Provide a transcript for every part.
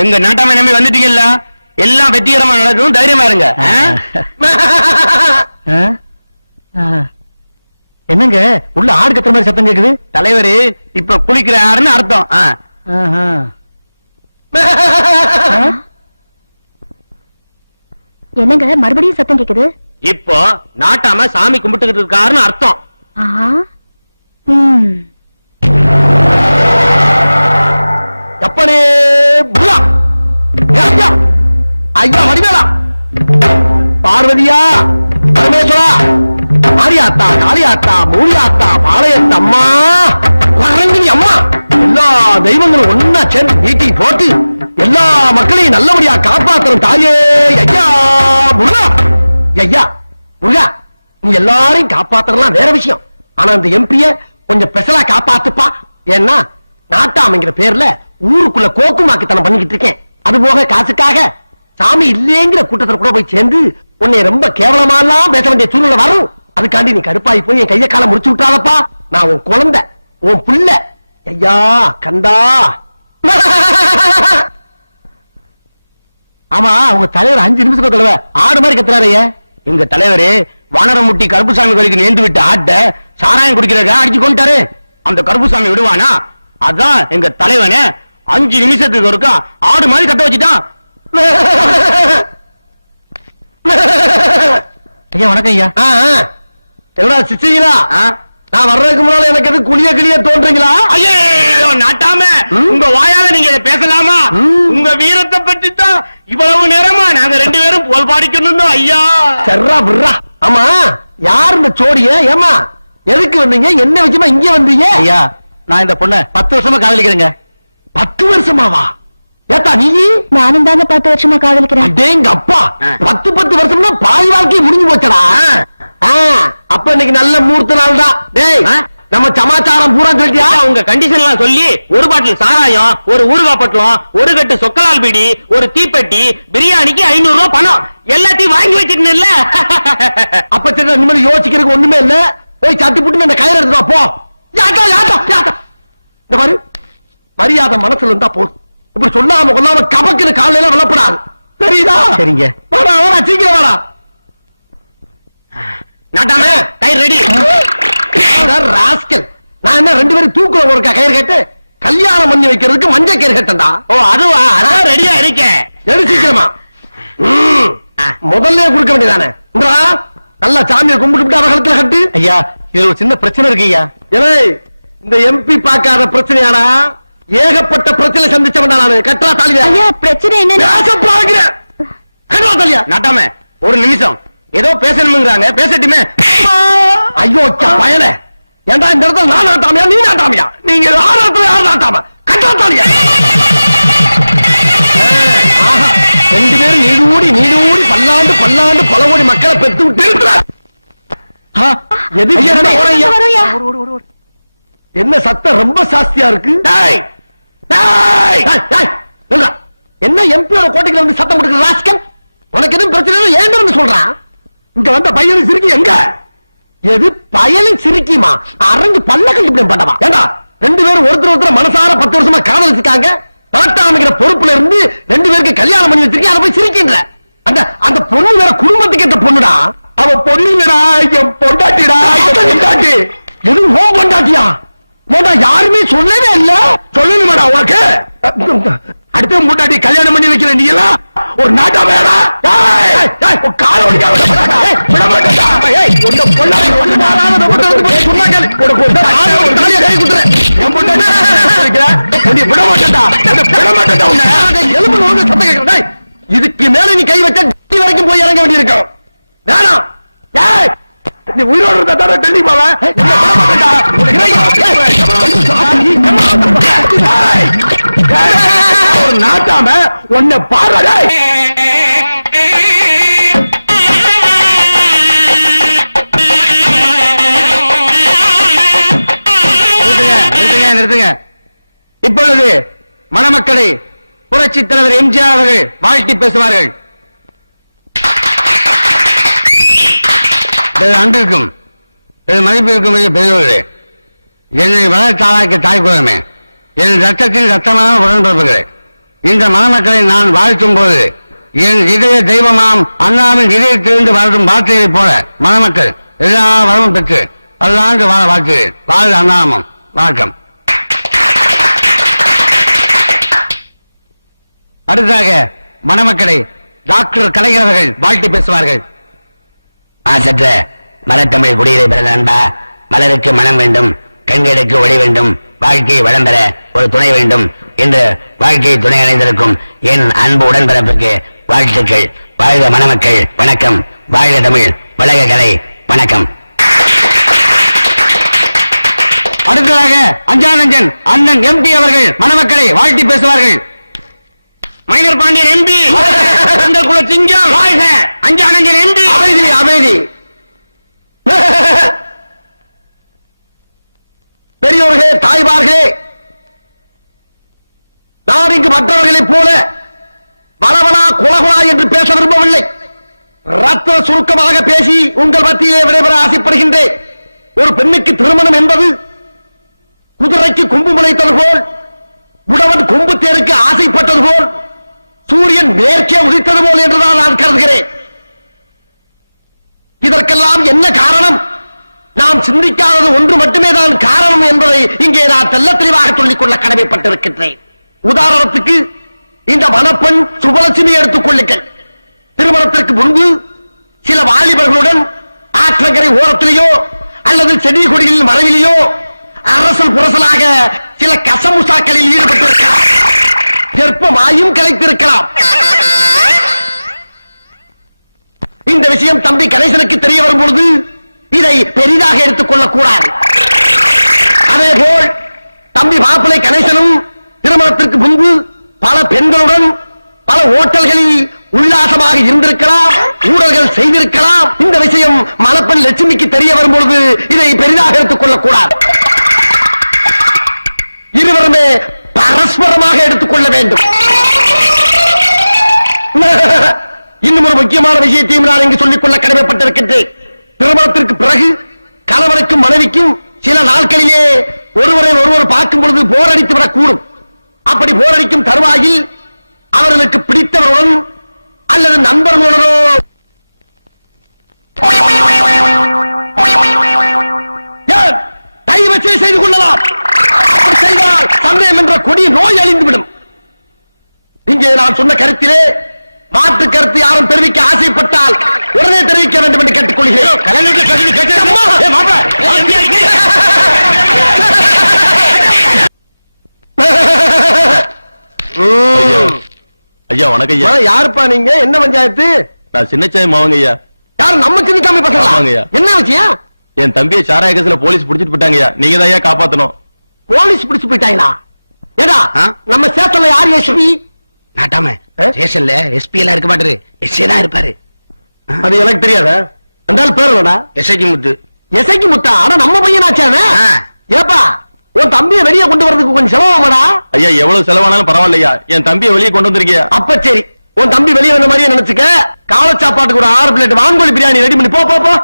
எங்க நாட்டாம நம்பி வந்துட்டீங்கல்ல, எல்லாம் வெற்றிகரமா நடக்கும், தைரியமா இருங்க. என்னங்க உள்ள ஆடு கத்துற மாதிரி சத்தம் கேக்குது? தலைவரு இப்ப குளிக்கிறாருன்னு அர்த்தம். என்னங்க மறுபடியும் சத்தம் கேக்குது? இப்போ நாட்டாம சாமி கும்பிட்டுக்கிட்டு இருக்காருன்னு அர்த்தம். எப்பனே ஐயா வடிவேலா, பார்வதியா, பரமேஸ்வரா, மாரியாத்தா, காளியாத்தா, மூலியாத்தா, பாளையத்தம்மா, வரங்கனி அம்மா, எல்லா தெய்வங்களும் ஒன்னா சேர்ந்து வீட்டில் போட்டு எல்லா மக்களையும் நல்லபடியா காப்பாத்துறோம் தாயே. ஐயா முருகா, ஐயா முருகா, நீ எல்லாரையும் காப்பாத்துறலாம் வேற விஷயம். ஆனா இந்த எம்பிய கொஞ்சம் ஸ்பெஷலா காப்பாத்துப்பா. ஏன்னா நாட்டாமைங்கிற பேர்ல ஊருக்குள்ள கோக்குமாக்குத்தனம் பண்ணிக்கிட்டு இருக்கேன். அது போக காசுக்காக சாமி இல்லேங்கிற கூட்டத்தில் கூட போய் சேர்ந்து உன்னை ரொம்ப கேவலமா எல்லாம் பேச வேண்டிய சூழ்நிலை வரும். அதுக்காண்டி நீ கருப்பாய் போய் என் கைய கால முடிச்சு விட்டாதப்பா. நான் உன் குழந்தை, உன் புள்ள. ஐயா கந்தா. ஆமா, உங்க தலைவர் 5 நிமிஷத்துக்கு தலைவ ஆடு மாதிரி கத்துறாரு. எங்க தலைவரு வானரமுட்டி கருப்புசாமி கோயிலுக்கு நேர்ந்து விட்டு ஆட்ட சாராயம் குடிக்கிறதா அடிச்சு கொண்டாரு. அந்த கருப்புசாமி விடுவானா? அதான் எங்க தலைவனே 5 நிமிஷத்துக்கு ஒருக்கா ஆடு மாதிரி கத்த வச்சுட்டான். ஐயா வணக்கம் ஐயா. எவ்வளோ சிச்சிங்களா? நான் வர்றதுக்கு முன்னால எனக்கு எது குளிய கிளிய தோன்றீங்களா? ஐயோ நாட்டாம, உங்க வாயால நீங்க பேசலாமா? உங்க வீரத்தை பற்றி தான் இவ்வளவு நேரமா நாங்க 2 பேரும் போல் பாடிக்கணும். ஐயா சர்ரா புர்ரா. ஆமா, யார் இந்த சோடிய? ஏமா எதுக்கு வந்தீங்க? என்ன விஷயமா இங்க வந்தீங்க? ஐயா, நான் இந்த பொண்ண 10 வருஷமா காதலிக்கிறேங்க. 10 வருஷமாவா? ஏத்தா நீ? நானும் தாங்க 10 வருஷமா காதலிக்கிறேன். அடேங்க அப்பா, 10 வருஷம்னா பாதி வாழ்க்கை முடிஞ்சு போச்சடா. அப்ப இன்னைக்கு நல்ல மூர்த்த நாள் தான். டேய், நம்ம சமாச்சாரம் பூரா சொல்லிட்டியா? உங்க கண்டிஷன் எல்லாம் சொல்லி ஒரு பாட்டில் சாராயம், ஒரு ஊறுகாய் பொட்டலம், ஒரு கட்டு சொக்கலால் பீடி, ஒரு தீப்பெட்டி, பிரியாணிக்கு 500 ரூபாய் பணம் எல்லாத்தையும் வாங்கி வச்சிருந்தேன்ல. அப்ப சரி, நிம்மதி யோசிக்கிறதுக்கு ஒண்ணுமே இல்ல. போய் சட்டி புட்டு அந்த கயிறு எடுத்து போ. யாத்தா யாத்தா யாத்தா. இந்த மாதிரி மரியாதை மனசுல இருந்தா போதும். இப்படி சொல்லாம கொள்ளாம கபக்குன்னு காலையில விழப்படாது. சரிதா? சரிங்க. வாடா வாடா, சீக்கிரம் வாடா. நாட்டாம கயிறு ரெடி. ராஸ்கல், நான் என்ன 2 பேரும் தூக்குற ஒரு கயிறு கட்டு கல்யாணம் பண்ணி வைக்கிறதுக்கு மஞ்சள் கயிறு கட்டண்டா. ஓ அதுவா? அதான் ரெடியா இருக்கேன். எடு சீக்கிரமா. முதல்ல கொடுக்க வேண்டியதானே. நல்லா சாமியை கும்பிட்டு அவர்களுக்கு கட்டு. ஐயா, இது ஒரு சின்ன பிரச்சனை இருக்கு ஐயா. ஏலே, இந்த எம்பி பார்க்காத பிரச்சனையானா? ஏகப்பட்ட பிரச்சனை சந்திச்சவன் நானு. கட்டா தாலியா? ஐயா, பிரச்சனை என்ன? கட்டா தாலியா? நாட்டாம ஒரு நிமிஷம், ஏதோ பேசணுங்கிறாங்க, பேசட்டுமே. ஐயோ பயனே, ஏண்டா இந்த இடத்துல நான் நாட்டாமையா நீ நாட்டாமையா? நீங்க ஆறு யார் நாட்டாம? கட்டா தாலியா? 2 பேரும் நீடு ஊடி பல்லாண்டு பல கோடி மக்களை பெற்று விட்டு இருக்கிறார். என்ன சத்தம் ரொம்ப சாஸ்தியா இருக்கு? என்ன எம்பியோட கோட்டைக்கு வந்து சத்தம் கொடுக்கிற ராஸ்கல்? உனக்கு எதுவும் பிரச்சனை ஏன் சொல்றான்? இங்க வந்த பையனும் சிரிக்கி எங்க? எது பயனும் சிரிக்கிமா? அரங்கு பல்ல கட்டி பண்ணவா? ஏண்டா 2 பேரும் ஒருத்தர் மனசார 10 வருஷமா காதலிச்சுக்காங்க. நாட்டாமைக்கிற பொறுப்புல இருந்து 2 பேருக்கு கல்யாணம் பண்ணி வச்சிருக்கேன். அதை போய் சிரிக்கின்ற அந்த பொண்ணு வேற குடும்பத்துக்கு ஏற்ற பொண்ணுடா. அவ பொண்ணுங்கடா, என் பொண்டாட்டிடா. பொண்டாட்டி எதுவும் ஓ பொண்டாட்டியா? ஏண்டா யாருமே சொல்லவே இல்ல. சொல்லணுமாடா உனக்கு? அடுத்த பொண்டாட்டி கல்யாணம் பண்ணி வைக்கிற நீ எல்லாம் ஒரு நாட்டா வேடா. கால ஒடிக்க விட மாட்டேன்டா. இதுக்கு மேல நீ கை வச்ச வரைக்கும் போய் இறங்க வேண்டியிருக்கும். வேணாம், நீ உயிரோடு இருந்தா தானே டெல்லி போவேன். ஒரு நாட்டாம உன்னை பாரு. நிறுத்துங்க. இப்பொழுது மணமக்களை புரட்சித் தலைவர் எம்ஜிஆர் அவர்கள் வாழ்த்தி பேசுவார்கள். அன்பிற்கும் மதிப்பிற்கும் பெரியவர்களே, என்னை வளர்த்தாளாக்க தாய் குலமே, என் ரத்தத்தின் ரத்தமான உடன்பிறப்புகளே, இந்த மணமக்களை நான் வாழ்த்தும் போது என் இதய தெய்வமாம் அண்ணாவின் இதயத்திலிருந்து வளரும் வார்த்தையைப் போல மணமக்கள் எல்லா வளமும் பெற்று பல்லாண்டு வாழ வாழ்த்துகிறேன். வாழ்க அண்ணாமம். வணக்கம். அடுத்ததாக மணமக்களை டாக்டர் கலைஞர் அவர்கள் வாழ்த்து பேசுவார்கள். சற்ற மலர்தமிழ் குடியிலே பிறந்த நண்பா, மலருக்கு மனம் வேண்டும், கண்களுக்கு ஒளி வேண்டும், வாழ்க்கை வளம் பெற ஒரு துணை வேண்டும் என்று வாழ்க்கை துணை அடைந்திருக்கும் என் அன்பு உடன்பிறப்புக்கு வாழ்த்துக்கள். வாழ்க மணமக்கள். வணக்கம். வாழ்க தமிழ், வளக கலை. வணக்கம். அடுத்ததாக அஞ்சானஞ்சன் அண்ணன் எம்பி அவர்கள் மணமக்களை வாழ்த்தி பேசுவார்கள். மைனர் பாண்டியன் எம்பி, குல சிங்கம் வாழ்க. அஞ்சானஞ்சன் எம்பி. அமைதி அமைதி. பெரியோர்களே, தாய்மார்களே, நான் இங்கு மற்றவர்களைப் போல வளவனா குலகுலா என்று பேச விரும்பவில்லை. ரத்த சுருக்கமாக பேசி உங்கள் மத்தியிலே விடைபெற ஆசைப்படுகின்றேன். ஒரு பெண்ணுக்கு திருமணம் என்பது குதிரைக்கு கொம்பு முளைத்தது போல், உழவன் கொம்பு தேருக்கு ஆசைப்பட்டது போல், சூரியன் மேற்கே உதித்தது போல் என்றுதான் நான் கருதுகிறேன். இதற்கெல்லாம் என்ன காரணம்? நாம் சிந்திக்காதது ஒன்று மட்டுமே தான் காரணம் என்பதை இங்கே நான் தெள்ளத் தெளிவாக சொல்லிக் கொள்ள கடமைப்பட்டிருக்கின்றேன். உதாரணத்துக்கு இந்த மணப்பெண் சுபலட்சுமி எடுத்துக் கொள்ளுங்கள். திருமணத்திற்கு முன்பு சில வாலிபர்களுடன் ஆற்றங்கரை ஓரத்திலேயோ அல்லது செடி கொடிகளின் மறைவிலேயோ அரசல் புரசலாக சில கசமுசாக்களில் ஈடுபட்டிருக்கலாம். கர்ப்பமாயும் கலைத்திருக்கலாம். இந்த விஷயம் தம்பி கணேசனுக்கு தெரிய வரும் பொழுது இதை பெரிதாக எடுத்துக் கொள்ளக் கூடாது. அதேபோல் தம்பி மாப்பிள்ளை கணேசனும் திருமணத்திற்கு முன்பு பல பெண்களுடன் பல ஓட்டல்களில் உல்லாசமாக இருந்திருக்கலாம், ஊழல்கள் செய்திருக்கலாம். இந்த விஷயம் மணப்பெண் லட்சுமிக்கு தெரிய வரும் பொழுது இதை பெரிதாக எடுத்துக் கொள்ளக் கூடாது. இருவருமே பரஸ்பரமாக எடுத்துக் கொள்ள வேண்டும். இன்னும் ஒரு முக்கியமான விஷயத்தையும் நான் இங்கு சொல்லிக் கொள்ள கடமைப்பட்டிருக்கின்றேன். திருமணத்திற்கு பிறகு கணவனுக்கும் மனைவிக்கும் சில நாட்களிலே ஒருவரை ஒருவர் பார்க்கும் பொழுது போர் அடித்து விடக்கூடும். அப்படி போர் அடிக்கும் தருவாயில் அவர்களுக்கு பிடித்தவருடன் அல்லது நண்பர்களுடனோ கைவச்சை செய்து கொள்ளலாம். அப்படி செய்தால் சந்தேகம் என்ற கொடிய நோய் அழிந்துவிடும். இங்கே நான் சொன்ன கருத்திலே மாற்று கருத்து யாரும் தெரிவிக்க ஆசைப்பட்டால் உடனே தெரிவிக்க வேண்டும் என்று கேட்டுக்கொள்கிறேன். ஐயா வணக்கம் ஐயா. யாருப்பா நீங்க? என்ன பஞ்சாயத்து? நான் சின்னச்சாமி மாவங்க ஐயா. யார்? நம்ம சின்னச்சாமி பசங்களா? ஆமாங்கய்யா. என்ன விஷயம்? என் தம்பியை சாராய கேஸ்ல போலீஸ் பிடிச்சிட்டு போயிட்டாங்கய்யா. நீங்க தான் ஐயா காப்பாத்தணும். போலீஸ் பிடிச்சு போயிட்டாங்களா? ஏடா நம்ம ஸ்டேஷன்ல யார் எஸ்பி? நாட்டாம ஸ்டேஷன்ல எஸ்பி எல்லாம் இருக்க மாட்டாரு, எஸ்ஐ தான் இருப்பாரு. அது எனக்கு தெரியாதா? அந்த பேர் என்னடா? எஸ்ஐக்கு முத்து. எசைக்கு முத்தா? ஆனா நம்ம பையனாச்சானே. ஏப்பா உன் தம்பியை வெளியே கொண்டு வரதுக்கு கொஞ்சம் செலவாமடா? ஐயா எவ்வளவு செலவானாலும் பரவாயில்லையா, என் தம்பியை வெளியே கொண்டு வந்திருக்கியா. அப்ப சரி, உன் தம்பி வெளியே வந்த மாதிரியே நினைச்சுக்க. காலை சாப்பாட்டுக்கு ஒரு 6 பிளேட் வான்கோழி பிரியாணி ரெடி பண்ணி போ போ போ.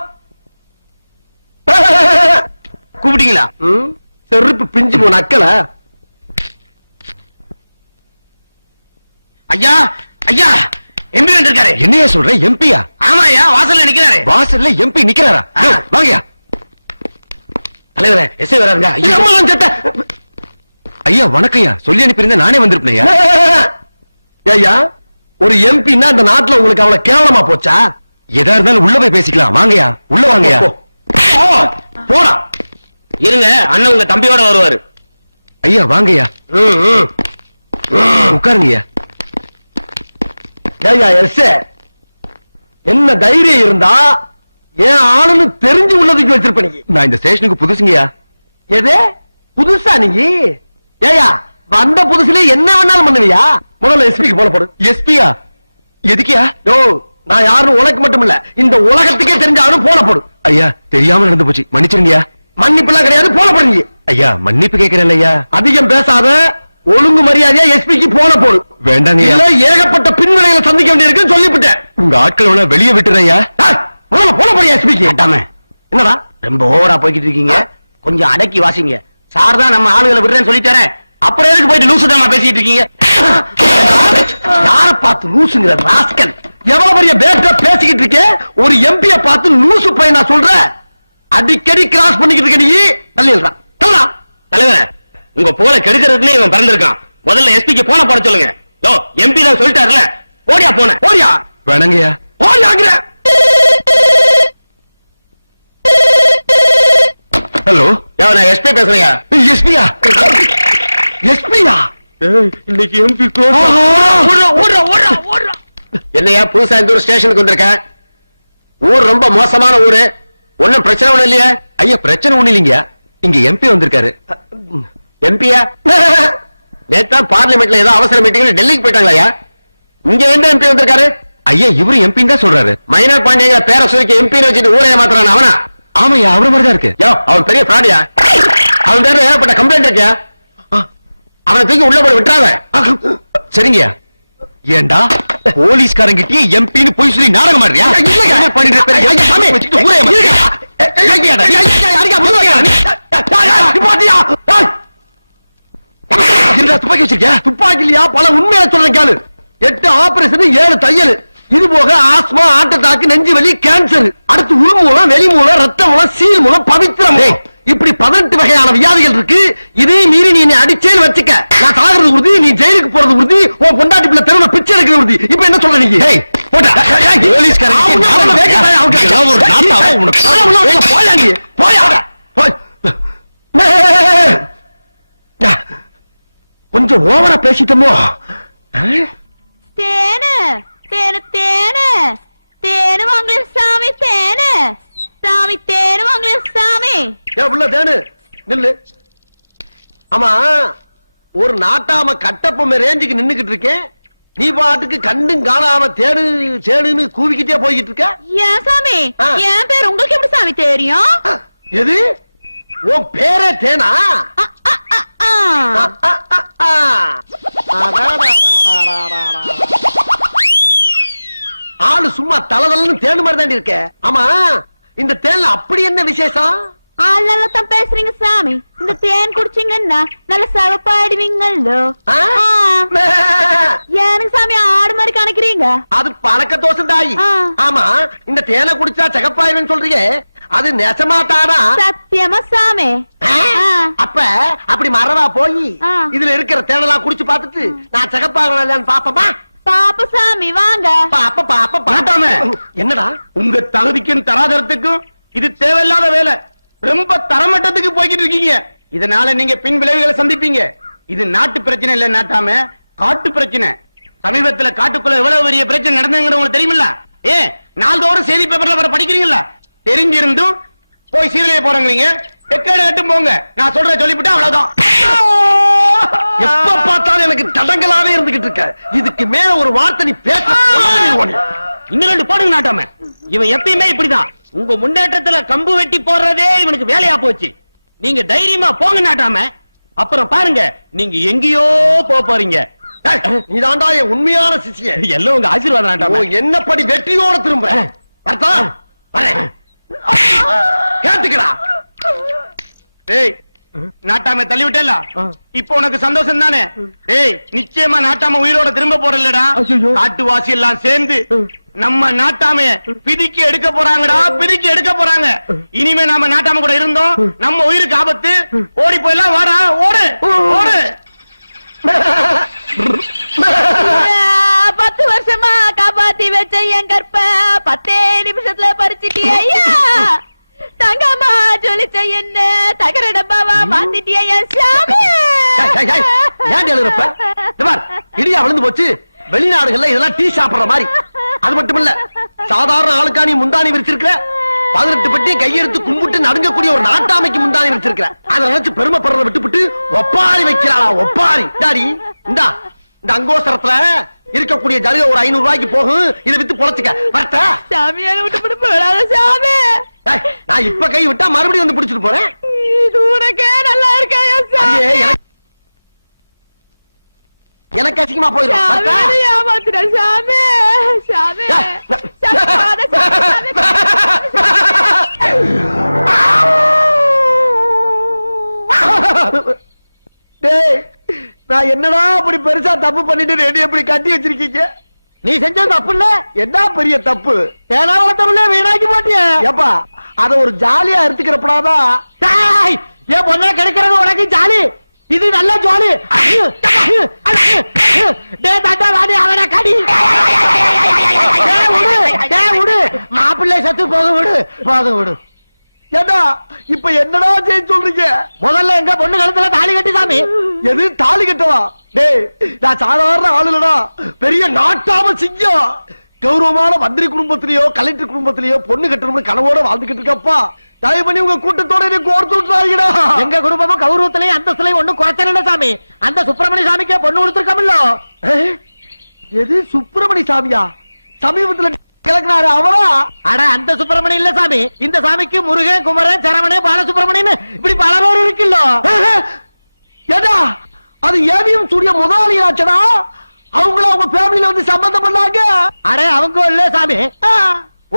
கூப்பிட்டீங்களா? செருப்பு பிஞ்சு போன அக்கல. ஐயா ஐயா, எம்பி வந்திருக்காரு. என்னையா சொல்ற? எம்பியா? ஆமாயா, வாசல்ல நிக்கிறாரு. வாசல்ல எம்பி நிக்கிறாரா? வாங்கயா தலைவரே, எஸ்ஐ வராருங்க. ஐயா வணக்கம்யா. சொல்லி அனுப்பியிருந்தா நானே வந்திருப்பேன். ஐயா ஒரு எம்பின்னா இந்த நாட்டுல உங்களுக்கு அவ்வளவு கேவலமா போச்சா? எதா இருந்தாலும் உள்ள போய் பேசிக்கலாம். வாங்கயா, உள்ள வாங்கயா. போடா. இருங்க, அண்ணன் உங்க தம்பியோட வருவாரு. ஐயா வாங்கயா, உட்காருங்கய்யா. ஐயா எஸ், என்ன தைரியம் இருந்தா ஏன் ஆளுன்னு தெரிஞ்சு உள்ளதுக்கு வச்சிருப்பீங்க. நான் இந்த ஸ்டேஷனுக்கு புதுசுங்கய்யா. எது புதுசா? நீங்க ஏயா வந்த புதுசுல என்ன வேணாலும் பண்ணுவியா? முதல்ல எஸ்பிக்கு போல போடு. எஸ்பியா? எதுக்கியா? யோ, நான் யாரும் உனக்கு மட்டும் இல்ல இந்த உலகத்துக்கே தெரிஞ்சாலும் போல போடு. ஐயா தெரியாம நடந்து போச்சு, மன்னிச்சிருங்கய்யா. மன்னிப்புலாம் கிடையாது, போல போடுங்க. ஐயா மன்னிப்பு கேட்கிறேன் ஐயா. அதிகம் பேசாத, ஒழுங்கு மரியாதையா எஸ்பிக்கு போன போடு. வேண்டாங்க, ஏகப்பட்ட பின்விளைகளை சந்திக்க வேண்டியிருக்குன்னு சொல்லிவிட்டேன். உங்க ஆட்களை வெளியே விட்டுறையா. முதல்ல போன போடு எஸ்பிக்கு. கேட்டாம என்னடா ரொம்ப ஓவரா போய்கிட்டு இருக்கீங்க, கொஞ்சம் அடக்கி வாசிங்க. சார் தான் நம்ம ஆளுகளை விடுறேன்னு சொல்லிட்டாரே, அப்புறம் எதுக்கு போயிட்டு லூசு தாமா பேசிட்டு இருக்கீங்க? யார பார்த்து லூசுங்கிற ராஸ்கல்? எவ்வளவு பெரிய பேட்ட பேசிக்கிட்டு இருக்கே, ஒரு எம்பிய பார்த்து லூசு பையன் நான் சொல்றேன். அடிக்கடி கிராஸ் பண்ணிக்கிட்டு இருக்க நீ. தள்ளிடுறான். தலைவரே, உங்க புகழ கெடுக்கிறதுக்குன்னே இவன் பிறந்திருக்கான். முதல்ல எஸ்பிக்கு போன போட சொல்லுங்க. யோ, எம்பி தான் சொல்லிட்டாருல, போடியா போன. ஓடியா வேணங்கய்யா. ஓடியாங்கிற. ஹலோ, யோ, நான் எஸ்பி பேசுறேங்க. எஸ்பியா? எஸ்பியா? இன்னைக்கு எம்பி என்னையா புதுசா இந்த ஒரு ஸ்டேஷனுக்கு வந்திருக்க? ஊர் ரொம்ப மோசமான ஊரு. ஒண்ணும் பிரச்சனை ஒண்ணும் இல்லையா? ஐயா, பிரச்சனை ஒண்ணு இல்லைங்க. இங்க எம்பி வந்திருக்காரு. எம்பியா? நேத்தான் பார்லிமெண்ட்ல ஏதோ அவசர மீட்டிங் டெல்லிக்கு போயிட்டாங்களா? இங்க எந்த எம்பி வந்திருக்காரு? ஐயா, இவரு எம்பின்னு தான் சொல்றாரு. மைனர் பாண்டியங்கிற பேரை சுருக்கி எம்பின்னு வச்சுட்டு ஊரைய மாத்திரான அவனா? ஆமாய்யா, அவரு மாதிரிதான் இருக்கு. யோ, அவன் பெரிய ஃப்ராடியா? அவன் பேர்ல ஏகப்பட்ட கம்ப்ளைண்ட் இருக்கியா? அவனை தூக்கி உள்ள போய் விட்டுறாத. சரிங்கய்யா. ஏண்டா போலீஸ்காரங்கிட்டயே எம்பின்னு போய் சொல்லி நாடகம் ஆடுறியா? என்ன பண்ணிட்டு இருக்க? ஐயா, சாமி வச்சுட்டு ஊரே துப்பாக்கி வச்சிருக்கியா? துப்பாக்கி இல்லையா? பல உண்மையா சொல்றேன் கேளு. 8 ஆபரேஷன், 7 தையல். இது போக ஆஸ்மா, ஹார்ட் அட்டாக், நெஞ்சு வலி, கேன்சர், அடுத்து உள் மூலம், வெளி மூலம், ரத்த மூலம், சீல் மூலம், பவித்திர மூலம், இப்படி 18 வகையான வியாதிகள் இருக்கு. இதே மீறி நீ அடிச்சேன்னு வச்சுக்க, நான் சாகிறது உறுதி, நீ ஜெயிலுக்கு போறது உறுதி, உன் பொண்டாட்டி பிள்ளை தெருவுல பிச்சை எடுக்கிறது உறுதி. இப்ப என்ன சொல்ற நீ? கொஞ்சம் ஓவரா பேசிட்டோமோ? தேனு தேனு தேனு தேனு வாங்கல சாமி, தேனு சாமி, தேனு வாங்கல சாமி. உள்ள தேனு நில்லு. ஆமா, ஒரு நாட்டாம கட்டப்பொம்மை ரேஞ்சுக்கு நின்னுகிட்டு இருக்கேன், நீ பாட்டுக்கு கண்டும் காணாம தேடு தேடுன்னு கூவிக்கிட்டே போய்கிட்டு இருக்க. ஏன் சாமி, என் பேர் உங்களுக்கு எப்படி சாமி தெரியும்? எது? உன் பேரே தேனா? ஆளு சும்மா தலதலன்னு தேனு மாதிரி தாண்டி இருக்க. ஆமா, இந்த தேன்ல அப்படி என்ன விசேஷம்? தான் பேசுறீங்க சாமி. இந்த தேன் குடிச்சீங்கன்னா நல்ல சவப்பாடுவீங்களோ. எனக்கு சாமி ஆடு மாதிரி கணக்கிறீங்க. அது பழக்க தோஷம் தாயி. ஆமா, இந்த தேனை குடிச்சா சகப்பாயின்னு சொல்றீங்க, அது நெசமாட்டானா? சத்தியமா சாமி. அப்ப அப்படி மறவா போய் இதுல இருக்கிற தேனெல்லாம் குடிச்சு பார்த்துட்டு நான் சகப்பாகிறேன் இல்லையான்னு பாப்பமா? பாப்ப சாமி வாங்க. பாப்ப பாப்ப பாட்டாம. என்னடா உங்க தகுதிக்கும் தராதரத்துக்கும் இது தேவையில்லாத வேலை. ரொம்ப தரமட்டத்துக்கு போய்கிட்டு இருக்கீங்க. இதனால நீங்க பின் விளைவுகளை சந்திப்பீங்க. இது நாட்டு பிரச்சனை இல்ல, நாட்டாம காட்டு பிரச்சனை. சமீபத்துல காட்டுக்குள்ள எவ்வளவு பெரிய பிரச்சனை நடந்ததுங்கிறது உங்களுக்கு தெரியுமில்ல? நாள்தோறும் செய்தி பேப்பர்ல வர படிக்கிறீங்களா? தெரிஞ்சிருந்தும் போய் சீரழிய போறீங்க. எக்கேடு கட்டும் போங்க. நான் சொல்ற சொல்லிவிட்டா அவ்வளவுதான். எப்ப பார்த்தாலும் எனக்கு தடங்களாவே இருந்துகிட்டு இருக்க. இதுக்கு மேல ஒரு வார்த்தை நீ பேச இன்னும் 2 போடுங்க நாட்டாம. இவன் எப்பயுமே இப்படிதான். உங்க முன்னேற்றத்துல கம்பு வெட்டி போடுறதே இவனுக்கு வேலையா போச்சு. நீங்க தைரியமா போங்க நாட்டாம. அப்புறம் பாருங்க, நீங்க எங்கேயோ போறீங்க. நீதாண்டா என் உண்மையான சிஷ்ய. எல்லாம் உங்க ஆசீர்வாதம் நாட்டாம. என்னப்படி வெற்றியோட திரும்ப கேட்டுக்கடா. ஏய், நாட்டாம தள்ளி விட்டல. இப்போ உனக்கு சந்தோஷம் தானே? ஏய், நிச்சயமா நாட்டாம உயிரோட திரும்ப போறலடா. காட்டுவாசி எல்லாம் சேர்ந்து நம்ம நாட்டாமைய பிதிக்கி எடுக்க போறாங்கடா, பிதிக்கி எடுக்க போறாங்க. இனிமே நாம நாட்டாம கூட இருந்தோம் நம்ம உயிருக்கு ஆபத்து. ஓடி போயலாம், வாடா, ஓடு ஓடு. 10 வருஷமா காப்பாத்தி வச்ச என் கற்ப 10 நிமிஷத்துல பறிச்சிட்டியா? தங்கம்மா சொல்லிச்ச என்ன தகர டப்பாவா மாத்திட்டியா சாமி? ஏன் எழுதுறப்ப இடியா விழுந்து போச்சு. வெளிநாடுகள்ல இதெல்லாம் டீ சாப்பிடுற மாதிரி. அது மட்டும் இல்ல, சாதாரண ஆளுக்கா நீ முந்தானி விரிச்சிருக்கிற. 18 பட்டி கையெடுத்து கும்பிட்டு நடுங்கக்கூடிய ஒரு நாட்டாமைக்கு முந்தானி விரிச்சிருக்கிற. அதை நினைச்சு பெருமைப்படுறத விட்டுவிட்டு ஒப்பாரி வைக்கிறாளா? ஒப்பாரி டாடி. இந்தா, இந்த அங்கோசரத்துல இருக்கக்கூடிய ஜலுகை ஒரு 500 ரூபாய்க்கு போகும். இதை வித்து பொழைச்சுக்க. வரட்டா? சாமியால விட்டு போடாத சாமி. நான் இப்ப கை விட்டா மறுபடியும் வந்து பிடிச்சிட்டு போறேன். இது உனக்கே நல்லா இருக்கா சாமி? எனக்கு அசிங்கமா போயிடும். ஏமாத்துற சாமி. சாமி நான் என்னடா அப்படி பெருசா தப்பு பண்ணிட்டு ரெடி எப்படி கட்டி வச்சிருக்கீங்க? நீ செஞ்சது தப்பு இல்ல. என்ன பெரிய தப்பு? தேனாவளத்தமில்ல வீணாக்கி போட்டிய. ஏப்பா அத ஒரு ஜாலியா எடுத்துக்கிறப்படாதா? ஏன் பொண்ணா கிடைக்கிறது உனக்கு ஜாலி, இது நல்ல ஜாலி. அவனை கடி விடு, மாப்பிள்ளை சத்து போக விடு, போக விடு. ஏடா இப்ப என்னடா செய்ய சொல்றீங்க? முதல்ல எங்க பொண்ணு கழுத்துல தாலி கட்டி சாமி. எது தாலி கட்டவா? டேய் நான் சாதாரண ஆளுலடா, பெரிய நாட்டாம சிங்கம். கௌரவமான மந்திரி குடும்பத்திலேயோ கலெக்டர் குடும்பத்திலேயோ பொண்ணு கட்டணும்னு கனவோட வாழ்ந்துகிட்டு இருக்கப்பா. தயவு பண்ணி உங்க கூட்டத்தோட நீ கோர்த்து விட்டுறாங்கடா. எங்க குடும்பமும் கௌரவத்திலையும் அந்தஸ்துலையும் ஒண்ணும் குறைச்சல இல்ல சாமி. அந்த சுப்பிரமணிய சாமிக்கே பொண்ணு கொடுத்துருக்கோம்ல. எது சுப்பிரமணிய சாமியா? சமீபத்துல கிழக்குனாரு அவரா? அட அந்த சுப்பிரமணியம் இல்ல சாமி. இந்த சாமிக்கு முருகன், குமரன், சரவணன், பாலசுப்பிரமணியன் இப்படி பல பேர் இருக்குல்ல. ஏடா அது ஏவிஎம் ஸ்டுடியோ முதலாளியாச்சடா. அவங்கள அவங்க ஃபேமிலில வந்து சம்பந்தம் பண்ணாங்க. அட அவங்க இல்ல சாமி.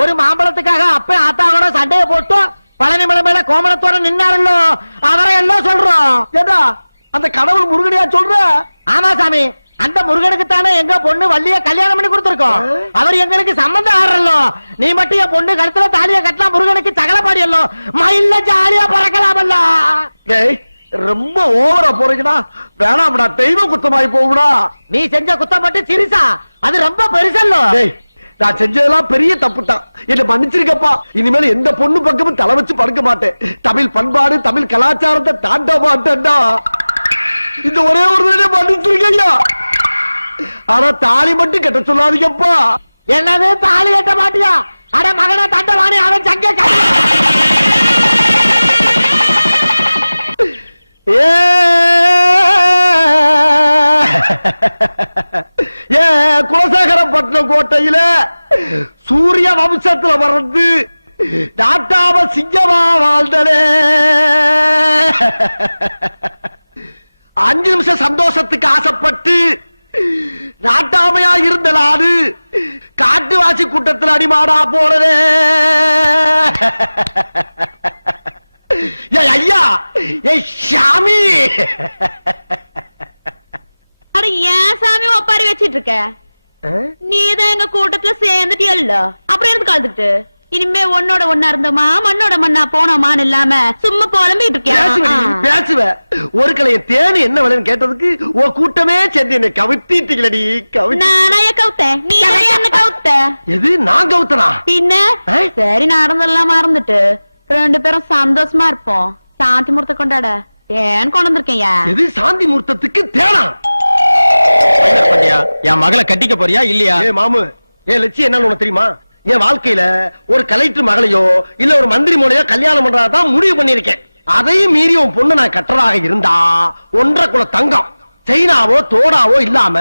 ஒரு மாம்பழத்துக்காக அப்ப ஆத்தாவோட சண்டையை போட்டு பழனி மலை மேல கோமணத்தோட நின்னாரല്ലോ, அவரை எல்லாம் சொல்றோம். ஏடா அந்த கடவுள் முருகனையா சொல்ற? ஆமா சாமி, அந்த முருகனுக்கு தானே எங்க பொண்ணு வள்ளிய கல்யாணம் பண்ணி கொடுத்திருக்கோம். அவர் எங்களுக்கு சம்பந்தம் ஆடுறല്ലോ. நீ மட்டும் என் பொண்ணு கழுத்துல தாலிய கட்டலாம், முருகனுக்கு சகல பாடியல்லோ, மயில்ல ஜாலியா பறக்கலாமல்ல. ரொம்ப ஓவரா போறீங்கடா. வேணாம்டா, தெய்வ குத்தமாயி போகுடா. நீ செஞ்ச குத்தம் மட்டும் சிரிசா, அது ரொம்ப பெருசல்லோ. நான் செஞ்சதெல்லாம் பெரிய தப்பு தான், என்ன மன்னிச்சிருக்கப்பா. இனிமேல் எந்த பொண்ணு பக்கமும் தலை வச்சு படுக்க மாட்டேன். தமிழ் பண்பாடு தமிழ் கலாச்சாரத்தை தாண்ட மாட்டேன்டா. இந்த ஒரே ஒரு தடவை மன்னிச்சிருக்கையா. ஆனா தாலி மட்டும் கட்ட சொல்லாதீங்கப்பா. என்னது தாலி கட்ட மாட்டியா? அட மகனா தண்டவாணி, அவன் சங்க குலசேகரப்பட்டினம் கோட்டையில சூரிய வம்சத்துல வர்றது நாட்டாம சிங்கமா வாழ்ந்தனே. 5 நிமிஷம் சந்தோஷத்துக்கு ஆசைப்பட்டு நாட்டாமையா இருந்த நாடு காட்டுவாசி கூட்டத்தில் அடிமாடா போனதே. ஐயா ஏய் சாமி, அட ஏன் சாமி ஒப்பாரி வச்சிட்டு இருக்க? நீதான் எங்க கூட்டத்துல சேர்ந்துட்டியல்ல, அப்புறம் எதுக்கு கலந்துட்டு? இனிமே உன்னோட ஒன்னா இருந்தோமா மண்ணோட மண்ணா போனோமான்னு இல்லாம சும்மா புலம்பிட்டு இருக்கேன். பேசுவ ஒரு கலைய தேனு என்ன விலைன்னு கேட்டதுக்கு உன் கூட்டமே சேர்ந்து என்ன கவிட்டிட்டீங்களடி. நானா கவுத்தேன், நீ என்ன கவுத்த? எது நான் கவுத்தனா? பின்ன சரி நடந்தெல்லாம் மறந்துட்டு 2 பேரும் சந்தோஷமா இருப்போம். சாந்தி முகூர்த்த கொண்டாட தேன் கொண்டு வந்திருக்கேன். எது சாந்தி முகூர்த்தத்துக்கு தேனா? என் மகளை கட்டிக்க போறியா இல்லையா? ஏ மாமு, என் லட்சியம் என்னன்னு உனக்கு தெரியுமா? என் வாழ்க்கையில ஒரு கலெக்டர் மகளையோ இல்ல ஒரு மந்திரி மோளையோ கல்யாணம் பண்றதான் முடிவு பண்ணிருக்கேன். அதையும் மீறி உன் பொண்ணு நான் கட்டுறதாக இருந்தா 1.5 குல தங்கம் செயினாவோ தோடாவோ இல்லாம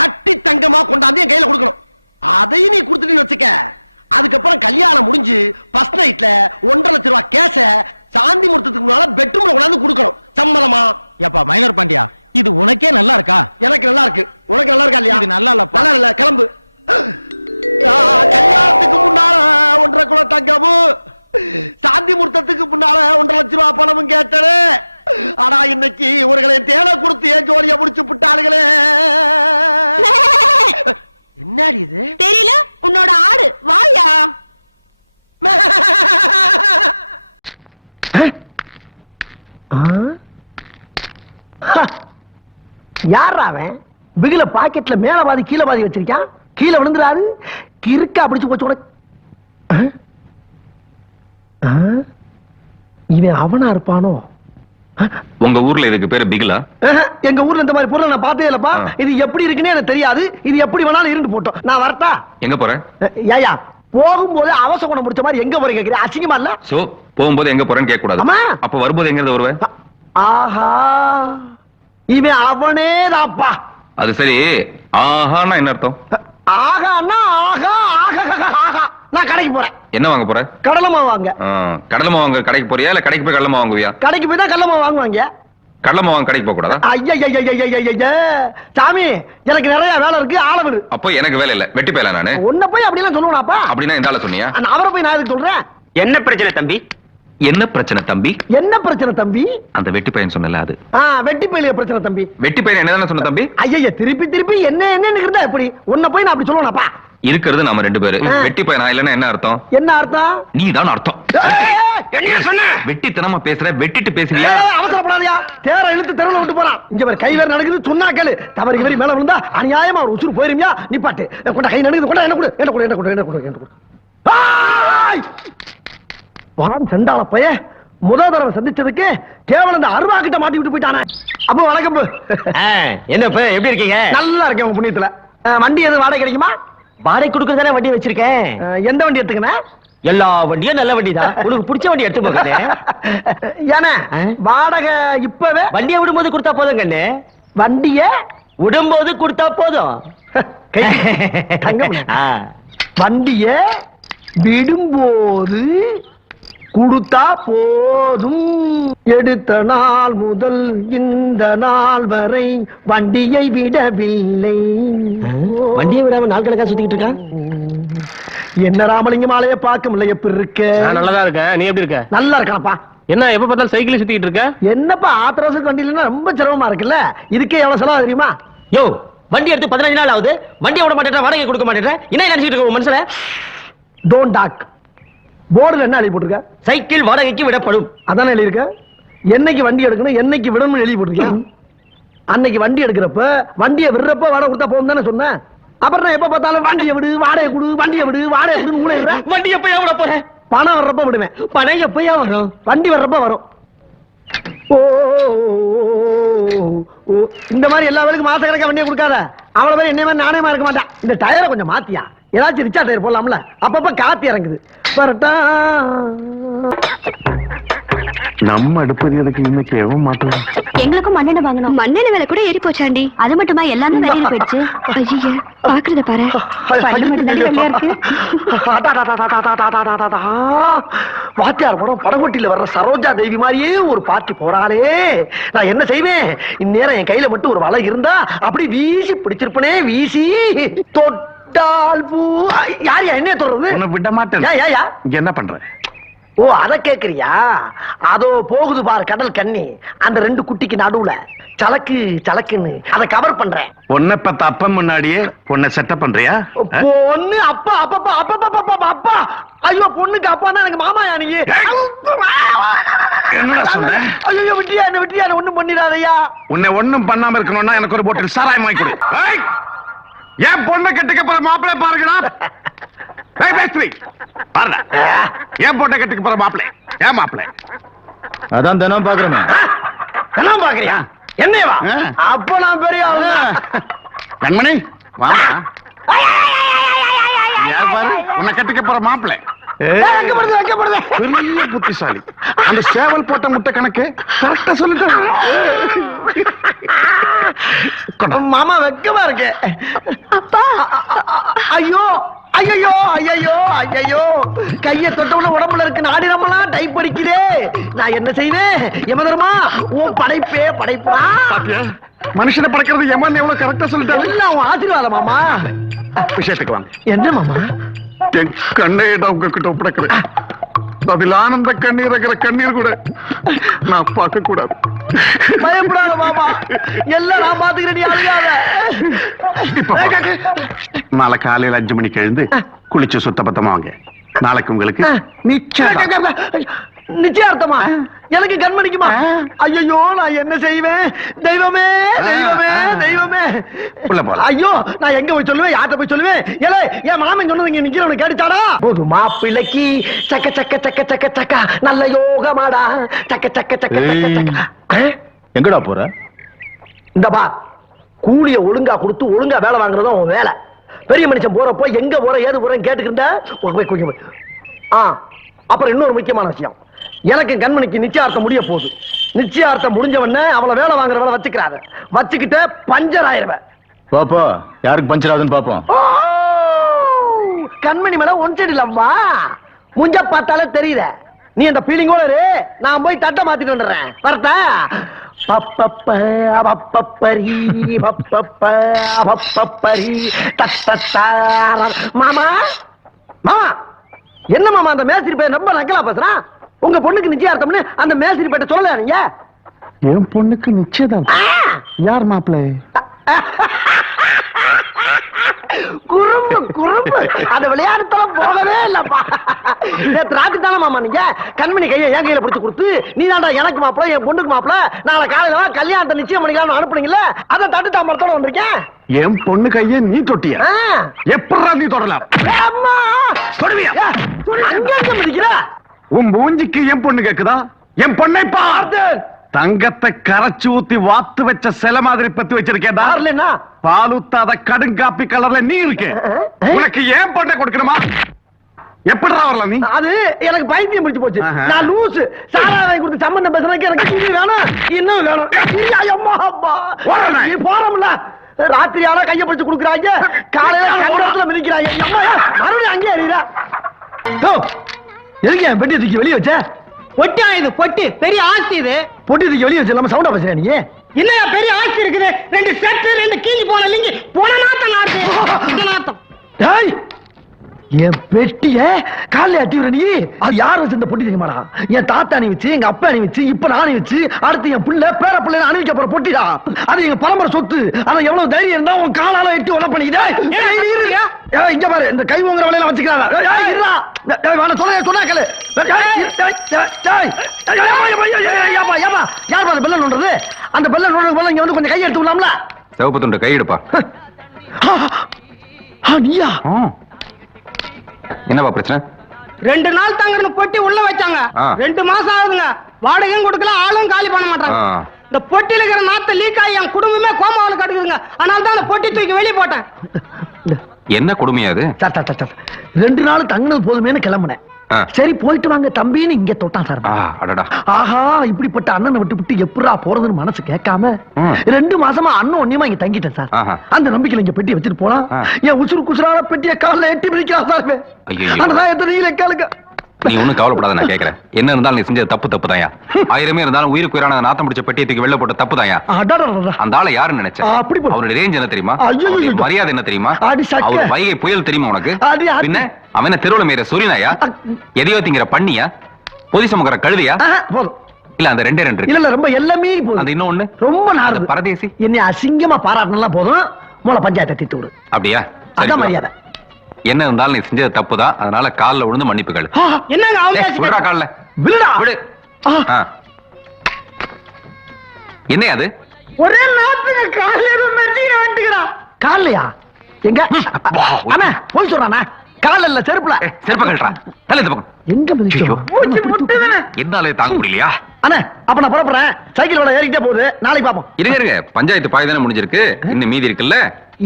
கட்டி தங்கமா கொண்டாந்து என் கையில கொடுக்கணும். அதையும் நீ கொடுத்துட்டு வச்சுக்க. அதுக்கப்புறம் கல்யாணம் முடிஞ்சு ஃபர்ஸ்ட் நைட்ல 1.5 லட்சம் ரூபாய் கேஷ சாந்தி முகூர்த்தத்துக்கு முன்னால பெட்ரூம்ல கொண்டாந்து கொடுக்கணும். சம்மதமா? ஏப்பா மைனர் பாண்டியா, இது உனக்கே நல்லா இருக்கா? எனக்கு நல்லா இருக்கு. உனக்கு நல்லா இருக்கா இல்லையா? இது நல்லா இல்லப்பா. நல்லா இல்ல, கிளம்பு. கல்யாணத்துக்கு முன்னால 1.5 குல தங்கமும் சாந்தி முகூர்த்தத்துக்கு முன்னால 1.5 லட்சம் ரூபாய் பணமும் கேட்டது. ஆனா இன்னைக்கு இவர்களை தேட கொடுத்து ஏன் ஜோலியா முடிச்சு விட்டாளுகளே. என்னடி இது? தெரியல, உன்னோட ஆடு வாயா. யாரா அவன்? பிகில பாக்கெட்ல மேல பாதி கீழ பாதி வச்சிருக்கான். கீழே விழுந்துறாரு. கிறுக்கா பிடிச்சு போச்சு உனக்கு. இவன் அவனா இருப்பானோ? உங்க ஊர்ல இதுக்கு பேரு பிகிலா? எங்க ஊர்ல இந்த மாதிரி பொருளை நான் பார்த்தே இல்லப்பா. இது எப்படி இருக்குன்னு எனக்கு தெரியாது. இது எப்படி வேணாலும் இருந்து போட்டோம். நான் வரட்டா? எங்க போற? ஏயா போகும்போது அவசர குணம் முடிச்ச மாதிரி எங்க போறீங்க கேக்குறேன். அசிங்கமா இல்ல? சோ போகும்போது எங்க போறேன்னு கேட்க கூடாது. ஆமா. அப்ப வரும்போது எங்க இருந்து வருவ? ஆஹா, இவன் அவனே தாப்பா. அது சரி, ஆஹான்னா என்ன அர்த்தம்? ஆகான்னா ஆகா ஆகா ஆகா. நான் கடைக்கு போறேன். என்ன வாங்க போற? கடலை மாவு வாங்க. கடலை மாவு வாங்க கடைக்கு போறியா இல்ல கடைக்கு போய் கடலை மாவு வாங்குவியா? கடைக்கு போய் தான் கடலை மாவு வாங்குவாங்க. கடலை மாவு வாங்க கடைக்கு போக கூடாதா? ஐயா சாமி, எனக்கு நிறைய வேலை இருக்கு, ஆள விடு. அப்போ எனக்கு வேலை இல்ல, வெட்டி போயல நானு. உன்ன போய் அப்படி எல்லாம் சொல்லுவானாப்பா? அப்படின்னா இந்த ஆள சொன்னியா? அவரை போய் நான் எதுக்கு சொல்றேன்? என்ன பிரச்சனை தம்பி? என்ன பிரச்சனை தம்பி? என்ன பிரச்சனை தம்பி? அந்த வெட்டி பையன் சொன்னல அது. வெட்டி பையல பிரச்சனை தம்பி. வெட்டி பையன் என்னதான சொன்ன தம்பி? ஐயா திருப்பி திருப்பி என்ன என்னன்னு எப்படி உன்னை போய் நான் அப்படி சொல்லுவேனாப்பா? இருக்கிறது நாம 2 பேரு. வெட்டி பையனா இல்லன்னா என்ன அர்த்தம்? என்ன அர்த்தம்? நீ தான் அர்த்தம். என்ன சொன்ன? வெட்டித்தனமா பேசுற, வெட்டிட்டு பேசுறியா? அவசரப்படாதயா, தேர இழுத்து தெருவுல விட்டு போறான். இங்க ஒரு கை வேற நடக்குது, சொன்னா கேளு. தவறு இவரி மேல விழுந்தா அநியாயமா ஒரு உசுறு போயிருமியா? நிப்பாட்டு. கொண்ட கை நடக்குது, கொண்ட என்ன கொடு, என்ன கொடு, என்ன கொடு, என்ன கொடு, என்ன கொடு. வான் செண்டால பைய முதல் தடவை சந்திச்சதுக்கு கேவலம் இந்த அருவா கிட்ட மாட்டி விட்டு போயிட்டானே. அப்போ வணக்கம். என்னப்பா எப்படி இருக்கீங்க? நல்லா இருக்கேன் உங்க புண்ணியத்துல. வண்டி எதுவும் வாடகை கிடைக்குமா? வாடகை கொடுக்கறதானே வண்டி வச்சிருக்கேன். எந்த வண்டி எடுத்துக்கண்ணே? எல்லா வண்டியும் நல்ல வண்டி தான். உனக்கு பிடிச்ச வண்டி எடுத்து போகனே. ஏன்னா வாடகை இப்பவே வண்டியை விடும்போது கொடுத்தா போதும் கண்ணு. வண்டிய விடும்போது கொடுத்தா போதும். வண்டிய விடும்போது கொடுத்தா போதும். எடுத்த நாள் முதல் இந்த நாள் வரை வண்டியை விடவில்லை. வண்டியை விடாம நாள் கணக்கா சுத்திக்கிட்டு இருக்கான். என்ன ராமலிங்கம் ஆலைய பார்க்க முடியல. எப்படி இருக்க? நல்லதா இருக்க. நீ எப்படி இருக்க? நல்லா இருக்கானப்பா. என்ன எப்ப பார்த்தாலும் சைக்கிள் சுத்திக்கிட்டு இருக்க? என்னப்பா ஆத்திரவசம் வண்டியிலன்னா ரொம்ப சிரமமா இருக்குல்ல. இதுக்கே எவ்வளவு செலவு தெரியுமா? யோ வண்டி எடுத்து 15 நாள் ஆகுது. வண்டியை விட மாட்டேன், வாடகை கொடுக்க மாட்டேன். என்ன நினைச்சிட்டு இருக்க மனசுல? Don't talk. போர்டுல என்ன எழுதி போட்டிருக்க? சைக்கிள் வாடகைக்கு விடப்படும். அதானே எழுதி இருக்க. என்னைக்கு வண்டி எடுக்கணும், என்னைக்கு விடணும்னு எழுதி போட்டிருக்கேன். அன்னைக்கு வண்டி எடுக்கிறப்ப வண்டியை விடுறப்ப வாடகை கொடுத்தா போகும் தானே சொன்னேன். அப்புறம் நான் எப்ப பார்த்தாலும் வண்டியை விடு, வாடகை கொடு, வண்டியை விடு, வாடகை விடு மூளை விடுறேன். வண்டி எப்பயா விட போறேன்? பணம் வர்றப்ப விடுவேன். பணம் எப்பயா வரும்? வண்டி வர்றப்ப வரும். ஓ இந்த மாதிரி எல்லா வேலைக்கும் மாச கணக்கா வண்டியை கொடுக்காத. அவ்வளவு பேர் என்ன மாதிரி நாணயமா இருக்க மாட்டான். இந்த டயரை கொஞ்சம் மாத்தியா, ஏதாச்சும் ரிச்சா டயர் போடலாம்ல. அப்பப்ப காத்து இறங்குது. நம்ம அடுப்பது எதுக்கு இன்னைக்கு எவன் மாட்டோம்? எங்களுக்கும் மண்ணெண்ணெய் வாங்கணும். மண்ணெண்ணெய் விலை கூட ஏறி போச்சாண்டி. அது மட்டுமா எல்லாமே வெளியில போயிடுச்சு. ஐயா பாக்குறத பாரு, பல்லு மட்டும் தான் வெள்ளையா இருக்கு. வாத்தியார் படம் படகோட்டியில வர்ற சரோஜா தேவி மாதிரியே ஒரு பாட்டி போறாளே. நான் என்ன செய்வேன்? இந்நேரம் என் கையில மட்டும் ஒரு வலை இருந்தா அப்படி வீசி பிடிச்சிருப்பனே. வீசி தொட்டால் பூ. யார் என்ன சொல்றது? விட மாட்டேன். இங்க என்ன பண்ற? ஓ அத கேக்குறியா? அதோ போகுது பாரு கடல் கண்ணி. அந்த 2 குட்டிக்கு நடுவுல சலக்கு சலக்குன்னு அதை கவர் பண்றேன். பொண்ணை பத்த அப்ப முன்னாடியே பொண்ணை செட்டப் பண்றியா? பொண்ணு அப்பா அப்பா அப்பா அப்பா. ஐயோ பொண்ணுக்கு அப்பா தான் எனக்கு மாமா. நீ என்னடா சொன்ன? ஐயோ விட்டியா என்ன, விட்டியா என்ன, ஒண்ணும் பண்ணிடாதயா. உன்னை ஒண்ணும் பண்ணாம இருக்கணும்னா எனக்கு ஒரு போட்டில் சாராயம் வாங்கி கொடு. ஏன் பொண்ணை கட்டிக்க போற மாப்பிள்ளை பாருங்கடா. ஏன் பொண்ணை கட்டிக்க போற மாப்பிள்ளை? ஏன் மாப்பிள்ளை? அதான் தினம் பாக்குறேன். தினம் பாக்குறியா? என்னவா? அப்ப நான் பெரிய ஆளு. கண்மணி வா. பாரு உன்னை கட்டிக்க போற மாப்பிள்ளை பெரிய புத்திசாலி. அந்த சேவல் போட்ட முட்டை கணக்கு கரெக்டா சொல்லிட்டு. மாமா வெக்கமா இருக்கு. அப்பா ஐயோ ஐயோ ஐயோ ஐயோ கைய தொட்டவுடனே உடம்புல இருக்கு நாடி நம்மலாம் டைப் படிக்குதே. நான் என்ன செய்வேன்? யமதர்மா உன் படைப்பே படைப்பா. மனுஷனை படைக்கிறது யமன் எவ்வளவு கரெக்டா சொல்லிட்டாரு. எல்லாம் உன் ஆசீர்வாதம் மாமா. விஷயத்துக்கு வாங்க. என்ன மாமா? என் கண்ணீரை உங்ககிட்ட ஒப்படைக்கிறேன். அதில் ஆனந்த கண்ணீர் இருக்கிற கண்ணீர் கூட நான் பார்க்க கூடாது. பயப்படாத மாமா, எல்லாம் நான் பாத்துக்கிறேன். நீ அழுகாத. நாளை காலையில் 5 மணிக்கு எழுந்து குளிச்சு சுத்தபத்தமா வாங்க. நாளைக்கு உங்களுக்கு நிச்சயார்த்தமா? எனக்கு கண்மணிக்குமா? ஐயோ நான் என்ன செய்வேன்? தெய்வமே தெய்வமே தெய்வமே. ஐயோ நான் எங்க போய் சொல்லுவேன்? யார்கிட்ட போய் சொல்லுவேன்? ஏலே என் மாமன் சொன்னது இங்க நிக்கிறவனுக்கு கேட்டுச்சாடா? போது மாப்பிள்ளைக்கு சக்க சக்க சக்க சக்க சக்கா நல்ல யோகமாடா. சக்க சக்க சக்க சக்க சக்கா. எங்கடா போற? இந்த பா கூலிய ஒழுங்கா கொடுத்து ஒழுங்கா வேலை வாங்குறதும் உன் வேலை. பெரிய மனுஷன் போறப்போ எங்க போற ஏது போறேன்னு கேட்டுக்கிட்ட. அப்புறம் இன்னொரு முக்கியமான விஷயம். எனக்கு கண்மணிக்கு நிச்சயார்த்தம் முடிய போகுது. நிச்சயார்த்தம் முடிஞ்சவன அவளை வேலை வாங்குற வேலை வச்சுக்கிறாரு. வச்சுக்கிட்ட பஞ்சர் ஆயிருவேன். பாப்பா யாருக்கு பஞ்சர் ஆகுதுன்னு பாப்போம். கண்மணி மேல ஒன் சைடு இல்லம்மா. முஞ்ச பார்த்தாலே தெரியுத. நீ அந்த பீலிங்கோட இரு. நான் போய் தட்டை மாத்திட்டு வந்துடுறேன். வரட்டா? மாமா மாமா என்ன மாமா அந்த மேஸ்திரி பேர் ரொம்ப நக்கலா பேசுறான்? உங்க பொண்ணுக்கு நிச்சயார்த்தம்னு அந்த மேஸ்திரி பேட்ட சொல்லல நீங்க? என் பொண்ணுக்கு நிச்சயதார்த்தம். யார் மாப்பிள்ளை? குறும்பு குறும்பு அந்த விளையாட்டுத்தெல்லாம் போகவே இல்லப்பா. நேத்து ராத்திரி தானே மாமா நீங்க கண்மணி கையை என் கையில பிடிச்சு கொடுத்து நீ தாண்டா எனக்கு மாப்பிள்ள என் பொண்ணுக்கு மாப்பிள்ள நாளை காலையில கல்யாணத்தை நிச்சயம் பண்ணிக்கலாம்னு அனுப்புனீங்களே அதை தட்டு தாமரத்தோட வந்திருக்கேன். என் பொண்ணு கையை நீ தொட்டியா? எப்படா நீ தொடலாம்? அம்மா தொடுவியா? அங்க எங்க மிதிக்கிற? உன் மூஞ்சிக்கு என் பொண்ணு கேக்குதா? என் பொண்ணை பார்த்து தங்கத்தை கரைச்சு ஊத்தி வாத்து வச்ச சில மாதிரி பத்தி வச்சிருக்கேன். பால் ஊத்தாத கடுங்காப்பி கலர்ல நீ இருக்கு. உனக்கு ஏன் பொண்ணை கொடுக்கணுமா? எப்படிடா வரலாம் நீ? அது எனக்கு பைத்தியம் பிடிச்சு போச்சு. நான் லூசு சாராவை கொடுத்து சம்பந்தம் பேசுறதுக்கு எனக்கு இது வேணும் இன்னும் வேணும். அம்மா அப்பா நீ போறோம்ல ராத்திரி ஆனா கைய பிடிச்சு கொடுக்குறாங்க காலையில கண்டத்துல மிதிக்கிறாங்க. அம்மா மறுபடியும் அங்கே அறியறா எதுக்கு என் பெட்டி தூக்கி வெளியே வச்ச? பொட்டி இது பொட்டி பெரிய ஆஸ்தி இது. பொட்டி தூக்கி வெளியே வச்சு இல்லாம சவுண்டா பேசுறேன் நீ? இல்லையா பெரிய ஆஸ்தி இருக்குது. 2 செட்டு 2 கீழி போன லிங்கி போன நாத்தம் நாத்து நாத்தம். டேய் என் பெட்டிய காலைல அட்டி விட நீ அது யார் வச்சு இந்த பொட்டி தெரியுமாடா? என் தாத்தா அணி வச்சு எங்க அப்பா அணி வச்சு இப்ப நான் அணி வச்சு அடுத்து என் பிள்ளை பேர பிள்ளை அணிவிக்க போற பொட்டிடா. அது எங்க பரம்பரை சொத்து. ஆனா எவ்வளவு தைரியம் இருந்தா உன் காலால எட்டி உள்ள பண்ணிக்கிட்டே இங்க பாரு இந்த கை உங்கிற வேலையில வச்சுக்கிறாங்க. சொன்னா கேளு. யார் பாரு பெல்ல நோண்டுறது? அந்த பெல்ல நோண்டுறது இங்க வந்து கொஞ்சம் கை எடுத்து விடலாம்ல? சிவப்பு துண்டு கை எடுப்பா. நீயா? என்னவா பிரச்சனை? 2 நாள் தாங்க பொட்டி உள்ள வச்சாங்க. 2 மாசம் ஆகுதுங்க. வாடகையும் கொடுக்கல ஆளும் காலி பண்ண மாட்டாங்க. இந்த பொட்டியில இருக்கிற நாத்த லீக் ஆகி என் குடும்பமே கோமாவில் கட்டுக்குதுங்க. அதனால தான் அந்த பொட்டி தூக்கி வெளியே போட்டேன். என்ன கொடுமையா அது? 2 நாள் தங்கினது போதுமேனு கிளம்புனேன். சரி போயிட்டு வாங்க தம்பின்னு இங்க தொட்டான் சார். ஆஹா இப்படிப்பட்ட அண்ணனை விட்டு எப்படா போறதுன்னு மனசு கேட்காம 2 மாசமா அண்ணன் ஒன்னியமா இங்க தங்கிட்டேன் சார். அந்த நம்பிக்கையில இங்க பெட்டி வச்சுட்டு போனா என் உசுறு குசுறான பெட்டிய காலில் எட்டி பிடிக்கிறா சார். அந்த எத்தனை கேளுங்க. நீ ஒண்ணும் கவலைப்படாத, நான் கேக்குறேன். என்ன இருந்தாலும் நீ செஞ்சது தப்பு தாயா. 1000 இருந்தாலும் உயிருக்கு உயிரான நாத்தம் பிடிச்ச பெட்டியத்துக்கு வெளில போட்ட தப்பு தாயா. அந்த ஆளை யாருன்னு நினைச்ச? அவருடைய ரேஞ்ச் என்ன தெரியுமா? மரியாதை என்ன தெரியுமா? அவர் வைகை புயல் தெரியுமா உனக்கு? பின்ன அவன தெருவுல மேற சூரியனாயா? எதையோ திங்கிற பண்ணியா? பொதி சுமக்கிற கழுதியா? இல்ல அந்த 2 இருக்கு. இல்ல ரொம்ப எல்லாமே போதும். அந்த இன்னொன்னு ரொம்ப நாடு பரதேசி என்னை அசிங்கமா பாராட்டலாம் போதும். மூல பஞ்சாயத்தை தீர்த்து விடு. அப்படியா? அதான் மரியாதை. என்ன இருந்தாலும் நீ செஞ்சது தப்புதான். அதனால கால்ல விழுந்து மன்னிப்பு கேளு. என்னங்க விடுடா கால்ல. விடுடா. விடு. என்ன அது? ஒரே நாத்துங்க காலையில மெர்ஜின வந்துக்கறா. கால்லையா? எங்க? அண்ணா போய் சொல்றானே. கால்ல இல்ல செருப்புல. செருப்பு கழட்டறா. தலை இந்த பக்கம். எங்க மிதிச்சோம்? மூச்சு முட்டுதுனே. என்னாலே தாங்க முடியலையா? அண்ணா அப்ப நான் புறப்படுறேன். சைக்கிளோட ஏறிட்டே போகுது. நாளைக்கு பாப்போம். இருங்க பஞ்சாயத்து பாய் தானே முடிஞ்சிருக்கு. இன்னும் மீதி இருக்குல்ல?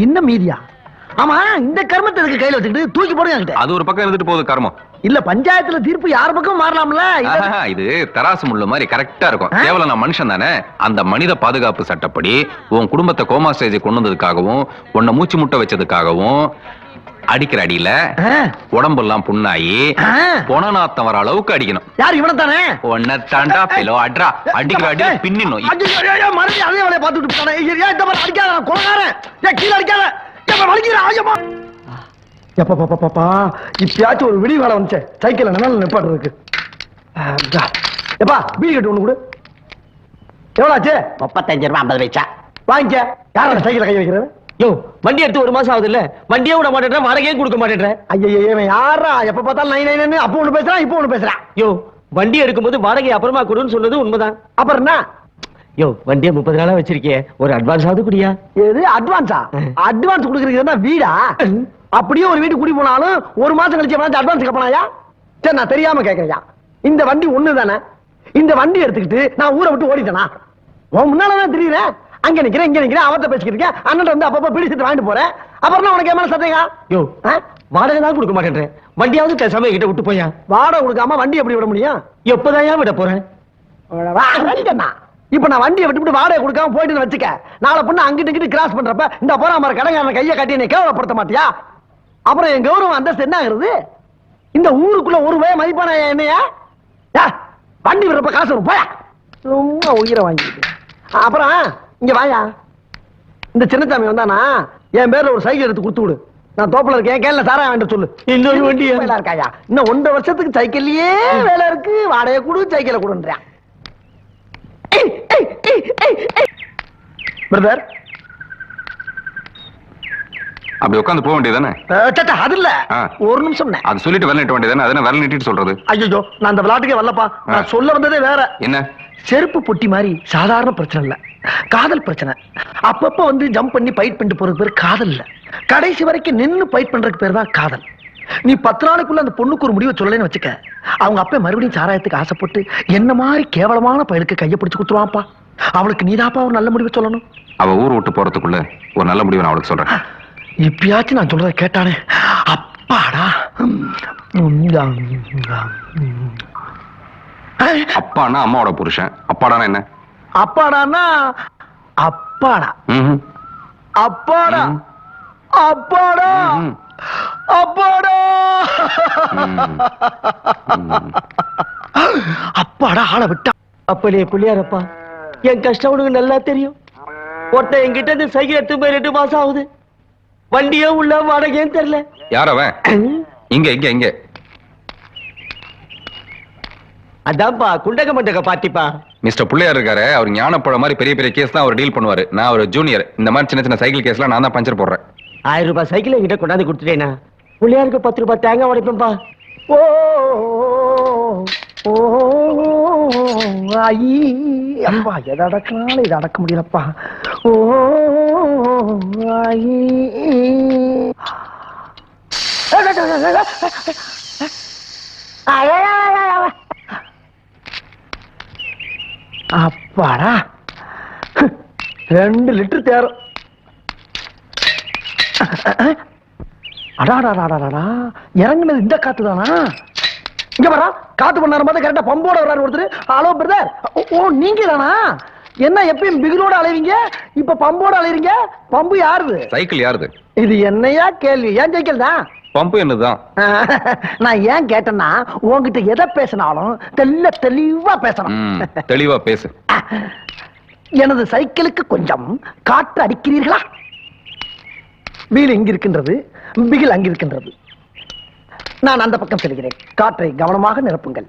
இன்னும் மீதியா? ஆமா இந்த கர்மத்தை எதுக்கு கையில வச்சுக்கிட்டு தூக்கி போடுங்க. அது ஒரு பக்கம் இருந்துட்டு போகுது கர்மம். இல்ல பஞ்சாயத்துல தீர்ப்பு யார் பக்கம் மாறலாம்ல? இது தராசு முள்ள மாதிரி கரெக்டா இருக்கும். கேவலம் நான் மனுஷன் தானே. அந்த மனித பாதுகாப்பு சட்டப்படி உன் குடும்பத்தை கோமா ஸ்டேஜ் கொண்டு வந்ததுக்காகவும் உன்னை மூச்சு முட்டை வச்சதுக்காகவும் அடிக்கிற அடியில உடம்பெல்லாம் புண்ணாயி பொணநாத்தம் வர அளவுக்கு அடிக்கணும். யார் இவனை தானே? ஒன்ன தாண்டா பெலோ அட்ரா அடிக்கிற அடி பின்னினும். மறுபடியும் அதே வேலையை பார்த்துட்டு அடிக்காத கொலகாரன். கீழே அடிக்காத இப்பயாச்சும் ஒரு விடி வேலை வந்துச்சு. சைக்கிள் நல்லா நிப்பாட்டுறதுக்கு. எப்பா பீடி கட்டு ஒண்ணு கொடு. எவ்வளவு ஆச்சு? 35 ரூபாய் 50 பைசா. வாங்கிக்க. யாரோட சைக்கிள் கை வைக்கிறது? யோ வண்டி எடுத்து 1 மாசம் ஆகுது இல்ல. வண்டியே விட மாட்டேன், வாடகையும் கொடுக்க மாட்டேன். ஐயா யாரா எப்ப பார்த்தாலும் நை நை அப்ப ஒண்ணு பேசுறான் இப்ப ஒண்ணு பேசுறான். யோ வண்டி எடுக்கும்போது வாடகை அப்புறமா கொடுன்னு சொன்னது உண்மைதான். அப்புறம் என்ன? யோ வண்டியை 30 நாளா வச்சிருக்கே, ஒரு அட்வான்ஸ் ஆகுது குடியா? எது அட்வான்ஸா? அட்வான்ஸ் கொடுக்கறதுக்கு வீடா? அப்படியே ஒரு வீடு குடி போனாலும் 1 மாசம் கழிச்சு அட்வான்ஸ் கேட்பாயா? சரி நான் தெரியாம கேட்கறியா? இந்த வண்டி ஒண்ணு தானே. இந்த வண்டி எடுத்துக்கிட்டு நான் ஊரை விட்டு ஓடிட்டேனா? உன் முன்னாலதான் தெரியுறேன். அங்க நிக்கிறேன் இங்க நிக்கிறேன் அவர்கிட்ட பேசிக்கிட்டு இருக்கேன். அண்ணன் வந்து அப்பப்ப பிடிச்சிட்டு வாங்கிட்டு போறேன். அப்புறம் உனக்கு என்ன சந்தேகம்? யோ வாடகை தான் கொடுக்க மாட்டேன். வண்டியாவது பேசாம கிட்ட விட்டு போயா. வாடகை கொடுக்காம வண்டி எப்படி விட முடியும்? எப்பதான் விட போறேன்? இப்ப நான் வண்டியை விட்டு வாடகை கொடுக்காம போயிட்டு வச்சுக்க. நாளை பொண்ணு அங்கிட்டு இங்கிட்டு கிராஸ் பண்றப்ப இந்த போற மாதிரி கடைக்காரன் கையை கட்டி என்னை கேவலப்படுத்த மாட்டியா? அப்புறம் என் கௌரவம் அந்தஸ்து என்ன ஆகுறது? இந்த ஊருக்குள்ள ஒரு வய மதிப்பான என்னையா? வண்டி விடுறப்ப காசு வரும் போயா. ரொம்ப உயிரை வாங்கிட்டு அப்புறம் இங்க வாயா. இந்த சின்னசாமி வந்தானா என் பேர்ல ஒரு சைக்கிள் எடுத்து கொடுத்து விடு. நான் தோப்புல இருக்கேன், கேள்ல சாரா வேண்டாம் சொல்லு. இன்னொரு வண்டி வேலை இருக்காயா? இன்னும் 1.5 வருஷத்துக்கு சைக்கிள்லயே வேலை இருக்கு, வாடகை கொடு, சைக்கிளை கொடுன்றான். பிரதர், அப்படி உட்காந்து போக வேண்டியதானே? அது இல்ல, ஆ. ஒரு நிமிஷம். அது சொல்லிட்டு விரல் நீட்ட வேண்டியதானே? அதனால விரல் நீட்டிட்டு சொல்றது. ஐயோ, நான் அந்த விளையாட்டுக்கே வரலப்பா. நான் சொல்ல வந்ததே வேற. என்ன? செருப்பு பொட்டி மாதிரி சாதாரண பிரச்சனை இல்ல, காதல் பிரச்சனை. அப்பப்ப வந்து ஜம்ப் பண்ணி ஃபைட் பண்ணிட்டு போறது பேர் காதல் இல்ல, கடைசி வரைக்கும் நின்னு ஃபைட் பண்றதுக்கு பேர் தான் காதல். நீ 10 நாளைக்குள்ள அந்த பொண்ணுக்கு ஒரு முடிவை சொல்லலைன்னு வச்சுக்க, அவங்க அப்பா மறுபடியும் சாராயத்துக்கு ஆசைப்பட்டு என்ன மாதிரி கேவலமான பயலுக்கு கையை பிடிச்சு குத்துருவான்ப்பா. அவளுக்கு நீதாப்பா ஒரு நல்ல முடிவை சொல்லணும். அவ ஊர் விட்டு போறதுக்குள்ள ஒரு நல்ல முடிவை நான் அவளுக்கு சொல்றேன். இப்பயாச்சும் நான் சொல்றத கேட்டானே, அப்பாடா. அப்பான்னா அம்மாவோட புருஷன், அப்பாடானா என்ன? அப்பாடான்னா அப்பாடா, ம்ஹும். அப்பாடா, ம். அப்பாடா, ம்ஹும். அப்பாடா. அப்பாடா ஆளை விட்டா. அப்பனே புள்ளியாரப்பா, என் கஷ்டம் உனக்கு நல்லா தெரியும். ஒருத்தன் என்கிட்ட இந்த சைக்கிள் எடுத்து போய் 2 மாசம் ஆகுது. வண்டியே உள்ள வாடகையும் தெரியல. யார் அவன்? இங்க இங்க இங்க. அதான்ப்பா குண்டக மண்டக பாட்டிப்பா. மிஸ்டர் புள்ளையார் இருக்காரு, அவர் ஞானப்பழம் மாதிரி பெரிய பெரிய கேஸ் தான் அவர் டீல் பண்ணுவாரு. நான் ஒரு ஜூனியர். இந்த மாதிரி சின்ன சின்ன சைக்கிள் கேஸ்லாம் நான் தான் பஞ்சர் போடுறேன். 1000 ரூபாய் சைக்கிள் என்கிட்ட கொண்டாந்து கொடுத்துட்டேனா, புள்ளியாருக்கு 10 ரூபாய் தேங்காய் உடைப்பேன்பா. ஓ ஓ ஐ அம்பா, எதை அடக்கினாலும் இதை அடக்க முடியலப்பா. ஓ ஐ அப்பாடா, 2 லிட்டர் தேரும். அடாடாடாடாடா, இறங்குனது இந்த காத்து தானா? இங்க வரா, காத்து பண்ணாரு மாதிரி கரெக்டா பம்போட வர்றாரு ஒருத்தர். ஹலோ பிரதர், ஓ நீங்க தானா? என்ன எப்பயும் பிகிலோட அலைவீங்க, இப்ப பம்போட அலைவீங்க? பம்பு யாருது? சைக்கிள் யாருது? இது என்னையா கேள்வி? ஏன் சைக்கிள் தான். பம்பு என்னதுதான். நான் ஏன் கேட்டேன்னா, உங்ககிட்ட எதை பேசினாலும் தெளிவா பேசணும். தெளிவா பேசு. எனது சைக்கிளுக்கு கொஞ்சம் காற்று அடிக்கிறீர்களா? வீல் இங்க இருக்கின்றது, பிகில் அங்க இருக்கின்றது. நான் அந்த பக்கம் செல்கிறேன். காற்றை கவனமாக நிரப்புங்கள்.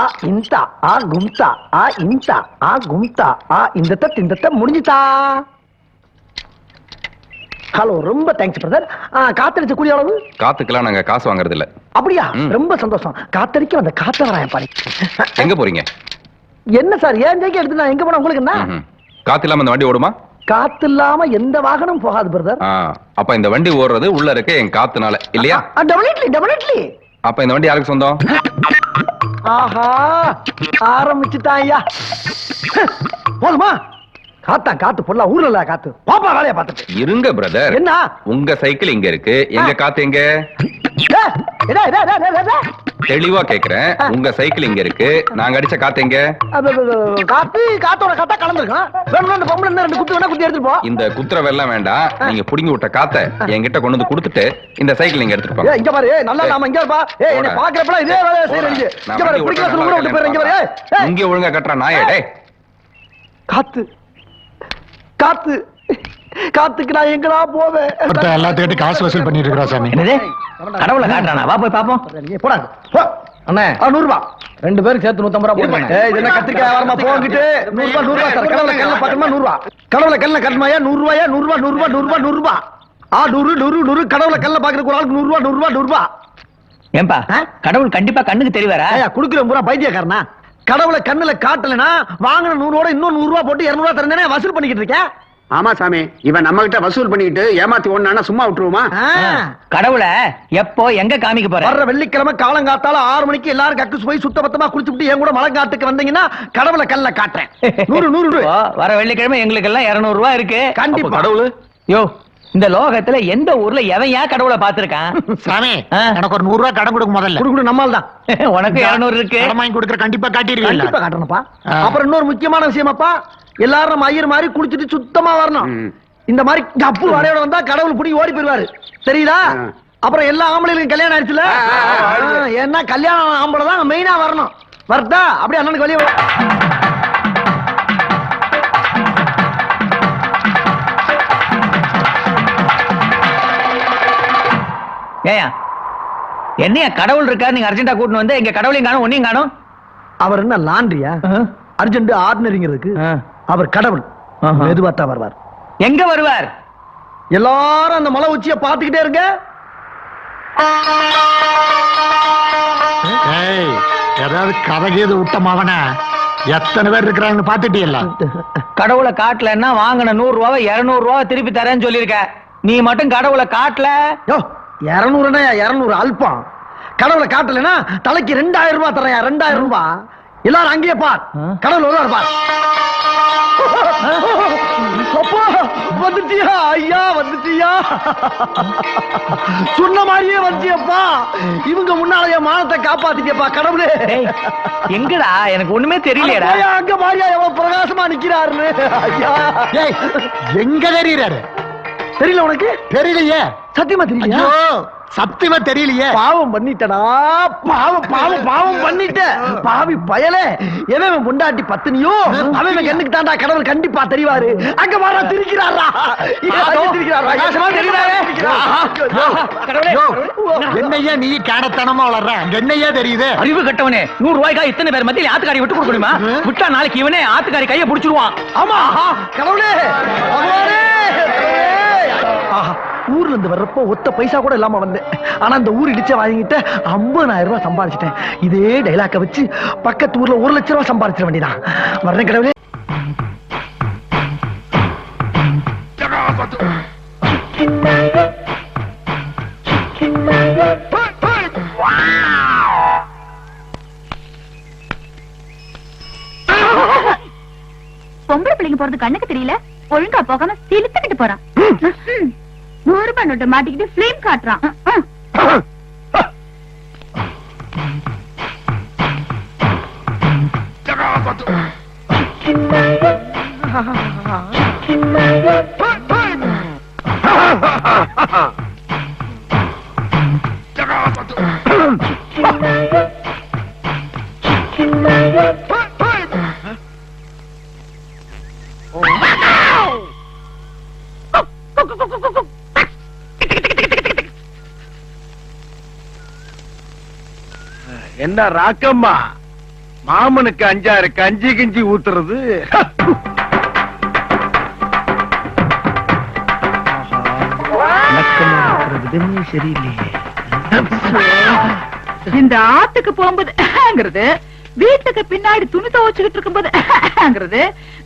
ஆ இந்தா, ஆ கும்தா, ஆ இந்தா, ஆ கும்தா, ஆ இந்த தட்டு முடிஞ்சுதா. ஹலோ, ரொம்ப தேங்க்ஸ் பிரதர். காத்தடிச்ச கூலி எவ்வளவு? காத்துக்கெல்லாம் நாங்க காசு வாங்குறது இல்ல. அப்படியா? ரொம்ப சந்தோஷம். காத்தடிக்க வந்த காத்த வராயன் பாரு. எங்க போறீங்க? என்ன சார், ஏன் ஜெயிக்க எடுத்து நான் எங்க போனா உங்களுக்கு என்ன? காத்து இல்லாம இந்த வண்டி ஓடுமா? காத்து இல்லாம எந்த வாகனம் போகாது பிரதர். அப்ப இந்த வண்டி ஓடுறது உள்ள இருக்க என் காத்துனால இல்லையா? டெபினெட்லி. அப்ப இந்த வண்டி யாருக்கு சொந்தம்? ஆஹா, ஆரம்பிச்சுட்டான் ஐயா. போதுமா? காத்து பொருளா ஊர்ல இல்ல காத்து. பாப்பா வேலைய பார்த்துட்டு இருங்க பிரதர். என்ன? உங்க சைக்கிள் இங்க இருக்கு, எங்க காத்து எங்க? தெளிவா கேக்குறேன். உங்க சைக்கிள் இங்க இருக்கு, நாங்க அடிச்ச காத்து எங்க? காத்தோட காத்தா கலந்துருக்கோம். வேணும்னா பொம்பளை 2 குத்து வேணா குத்தி எடுத்துட்டு போ. இந்த குத்துற வெள்ளம் வேண்டாம். நீங்க புடிங்கி விட்ட காத்த என்கிட்ட கொண்டு வந்து கொடுத்துட்டு இந்த சைக்கிள் நீங்க எடுத்துட்டு போங்க. இங்க பாரு, நல்லா நாம இங்க இருப்பா. என்ன பாக்குறப்பல இதே வேலைய செய்றீங்க. இங்க பாரு, புடிக்கல சொல்ல கூட விட்டு போறீங்க. இங்க பாரு, இங்க ஒழுங்கா கட்டற நாயே. டேய், காத்து காத்துக்கு நான் எங்கடா போவேன்? எல்லாத்துக்கிட்ட காசு வசூல் பண்ணிட்டு இருக்கா சாமி. கடவுளை காட்டுறானா? வா போய் பாப்போம். போடா அண்ணே. 100 ரூபாய் 2 பேருக்கு சேர்த்து 150 ரூபாய் போடுங்க. இது என்ன கத்திரிக்காய் வரமா போங்கிட்டு 100 ரூபாய் சார். கடவுளை கல்ல பாக்கணுமா 100 ரூபாய். கடவுளை கல்ல கட்டமாயா 100 ரூபாயா? 100 ரூபாய் 100 ரூபாய் 100 ரூபாய் 100 100 கடவுளை கல்ல பாக்குறதுக்கு ஒரு ஆளுக்கு 100 ரூபாய் 100 ரூபாய். ஏன்பா, கடவுள் கண்டிப்பா கண்ணுக்கு தெரிவாரா? குடுக்குற பூரா பைத்தியக்காரனா? கடவுளை கண்ணுல காட்டலனா வாங்கின 100 இன்னும் 100 ரூபாய் போட்டு 200 ரூபாய் தரேனே வசூல் பண்ணிக்கிட்டு இருக்கேன். ஆமா சாமி, இவன் நம்ம கிட்ட வசூல் பண்ணிக்கிட்டு ஏமாத்தி ஒண்ணானா சும்மா விட்டுருவோமா? கடவுளை எப்போ எங்க காமிக்க போற? வர்ற வெள்ளிக்கிழமை காலங்காத்தால 6 மணிக்கு எல்லாரும் கக்கூஸ் போய் சுத்தபத்தமா குளிச்சுட்டு என் கூட மலைங்காட்டுக்கு வந்தீங்கன்னா கடவுளை கல்ல காட்டுறேன். 100 வர வெள்ளிக்கிழமை எங்களுக்கு எல்லாம் 200 ரூபாய் இருக்கு. கண்டிப்பா. கடவுள் யோ, இந்த லோகத்துல எந்த ஊர்ல எவன் ஏன் கடவுளை பாத்துருக்கான்? சாமி, எனக்கு ஒரு 100 ரூபாய் கடன் கொடுக்க முதல்ல. குடுக்குடு நம்மால் தான். உனக்கு 200 இருக்கு. கடன் வாங்கி கொடுக்குற கண்டிப்பா காட்டிடுவீங்க. கண்டிப்பா காட்டணும்ப்பா. அப்புறம் இன்னொரு முக்கியமான விஷயமாப்பா, எல்லாரும் நம்ம ஐயர் மாதிரி குளிச்சுட்டு சுத்தமா வரணும். இந்த மாதிரி டப்பு வரையோட வந்தா கடவுள் புடி ஓடி போயிருவாரு, தெரியுதா? அப்புறம் எல்லா ஆம்பளைகளுக்கும் கல்யாணம் ஆயிடுச்சுல. ஏன்னா கல்யாணம் ஆம்பளை தான் மெயினா வரணும். வரட்டா? அப்படியே அண்ணனுக்கு வெளியே ஏயா என்னையா கடவுள் இருக்கா நீங்க அர்ஜென்டா கூட்டிட்டு வந்து எங்க கடவுளையும் காணும் ஒன்னையும் காணும். அவர் என்ன லாண்ட்ரியா அர்ஜென்ட் ஆர்டினரிங்கிறதுக்கு? அவர் கடவுள். மெதுவாத்தா வருவார். எங்க வருவார்? எல்லாரும் அந்த மலை உச்சியை பார்த்துக்கிட்டே இருங்க. ஏதாவது கதகீது விட்டமாவன எத்தனை பேர் இருக்கிறாங்கன்னு பாத்துட்டீல்ல? கடவுளை காட்டலன்னா வாங்கின 100 ரூபாவை 200 ரூபாவை திருப்பி தரேன்னு சொல்லிருக்க. நீ மட்டும் கடவுளை காட்டல. 200 அல்பம். கடவுளை காட்டலன்னா தலைக்கு 2000 ரூபாய் தரையா? 2000 ரூபாய். எல்லாரும் அங்கேயே பார். கடவுள் வருவார் பார். அப்பா வந்துட்டியா ஐயா? வந்துட்டியா? சொன்ன மாதிரியே வந்துட்டியப்பா. இவங்க முன்னால என் மானத்தை காப்பாத்திட்டியப்பா கடவுளே. எங்கடா எனக்கு ஒண்ணுமே தெரியலையடா. அங்க மாரியா எவ்வளவு பிரகாசமா நிக்கிறாருன்னு. ஐயா எங்க தெரியுறாரு? தெரியல உனக்கு? தெரியலையே. சத்தியமா தெரியல. சத்தியமா தெரியலையே. பாவம் பண்ணிட்டடா. பாவம் பண்ணிட்ட. பாவி பயலே. எவன் பொண்டாட்டி பத்தினியோ அவன் கண்ணுக்கு தாண்டா கடவுள் கண்டிப்பா தெரிவாரு. அங்க வர திரிக்கிறாரா? என்னையா நீ காணத்தனமா வளர்ற? என்னையா தெரியுது? அறிவு கட்டவனே 100 ரூபாய்க்கா இத்தனை பேர் மத்தியில ஆத்துக்காரி விட்டு கொடுக்க முடியுமா? விட்டா நாளைக்கு இவனே ஆத்துக்காரி கையை பிடிச்சிருவான். ஆமா கடவுளே. ஊர்ல இருந்து வர்றப்போ ஒத்த பைசா கூட இல்லாம வந்தேன். ஆனா அந்த ஊர் இடிச்ச வாங்கிட்டு 50,000 ரூபாய் சம்பாதிச்சிட்டேன். இதே டைலாக்க வச்சு பக்கத்து ஊர்ல 1 லட்சம் ரூபாய் சம்பாதிச்சிட வேண்டியதான். வர்றேன் கடவுளே. பொம்பளை பிள்ளைங்க போறது கண்ணுக்கு தெரியல. ஒழுங்கா போகாம சிலுத்துக்கிட்டு போறான். 100 ரூபாய் நோட்டை மாட்டிக்கிட்டு பிளேம் காட்டுறான். என்ன ராக்கம்மா, மாமனுக்கு 5 கஞ்சி கிஞ்சி ஊத்துறது. சரியில்லையே. இந்த ஆத்துக்கு போகும்போது வீட்டுக்கு பின்னாடி துணி துவச்சுக்கிட்டு இருக்கும்போது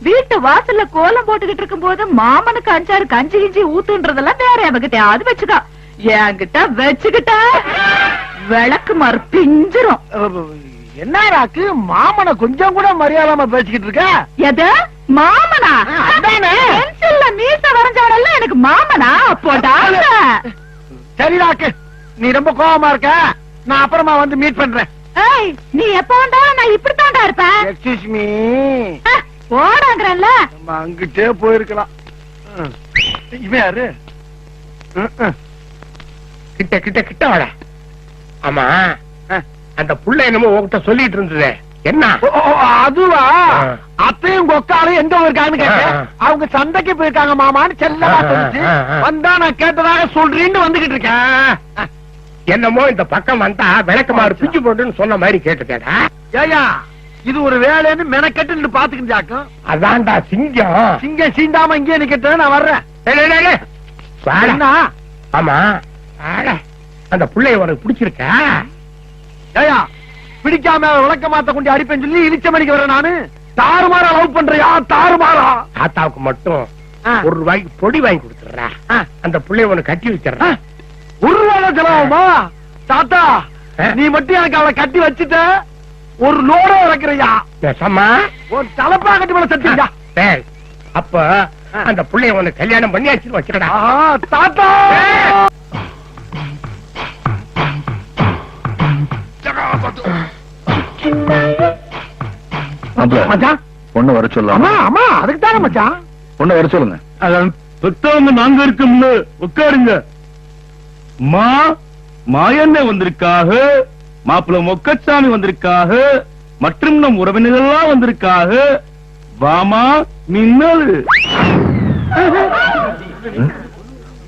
வீட்டு வாசல்ல கோலம் போட்டுக்கிட்டு இருக்கும் போது மாமனுக்கு 5 கஞ்சி கிஞ்சி ஊத்துன்றதெல்லாம் வேற எவகிட்ட அது வச்சுக்கா. என்கிட்ட வச்சுக்கிட்ட விளக்கு மறு பிஞ்சிரும். என்ன ராக்கு, மாமனை கொஞ்சம் கூட மரியாதாம பேசிக்கிட்டு இருக்க? எது மாமனா? பென்சில்ல மீச வரைஞ்சாடல்ல எனக்கு மாமனா? போட்டா சரி ராக்கு, நீ ரொம்ப கோவமா இருக்க. நான் அப்புறமா வந்து மீட் பண்றேன். ஏய், நீ எப்ப வந்தா நான் இப்படித்தாண்டா இருப்பேன். Excuse me. ஓடாங்கறல்ல, நம்ம அங்கிட்டே போயிருக்கலாம். இவன் யாரு? கிட்ட கிட்ட கிட்ட வாட. ஆமா, அந்த புள்ள என்னமோ உன்கிட்ட சொல்லிட்டு இருந்தது என்ன? அதுவா? அத்தையும் கொக்காலும் எங்க இருக்கான்னு கேட்டேன். அவங்க சந்தைக்கு போயிருக்காங்க மாமான்னு செல்லமா சொல்லிச்சு. வந்தா நான் கேட்டதாக சொல்றீன்னு வந்துகிட்டு இருக்கேன். என்னமோ இந்த பக்கம் வந்தா விளக்கமாறு பிச்சு போட்டுன்னு சொன்ன மாதிரி கேட்டுக்கேடா. ஏயா, இது ஒரு வேலைன்னு மெனக்கட்டு பாத்துக்கிட்டாக்கும். அதான்டா சிங்கம். சிங்கம் சீண்டாம இங்கே நிக்கட்டு. நான் வர்றேன். என்ன? ஆமா, அந்த பிள்ளைய உனக்கு பிடிச்சிருக்கா? ஏயா, பிடிக்காம விளக்க மாத்த கொண்டு அடிப்பேன்னு சொல்லி இழிச்ச மணிக்கு வரேன் நானு. தாறுமாறா லவ் பண்றியா? தாறுமாறா? தாத்தாவுக்கு மட்டும் 1 ரூபாய்க்கு பொடி வாங்கி கொடுத்துறா. அந்த பிள்ளைய உனக்கு கட்டி வச்சிடறா. 1 ரூபாய் செலவாகுமா? தாத்தா, நீ மட்டும் எனக்கு அவளை கட்டி வச்சுட்ட 1 லோட இறக்குறியா? ஒரு தலைப்பா கட்டி மேல சத்தியா? அப்ப அந்த பிள்ளைய உனக்கு கல்யாணம் பண்ணி வச்சிருக்கடா. தாத்தா, பொண்ணு வர ஆமா ஆமா, அதுக்கு தானே மச்சான். பொண்ணு வர சொல்லுங்க. பெத்தவங்க நாங்க இருக்கோம்னு உட்காருங்க. மாயண்ண வந்திருக்காக, மாப்பிள்ள மொக்கச்சாமி வந்திருக்காக, மற்றும் நம் உறவினர்கள்லாம் வந்திருக்காக. வாமா மின்னல்.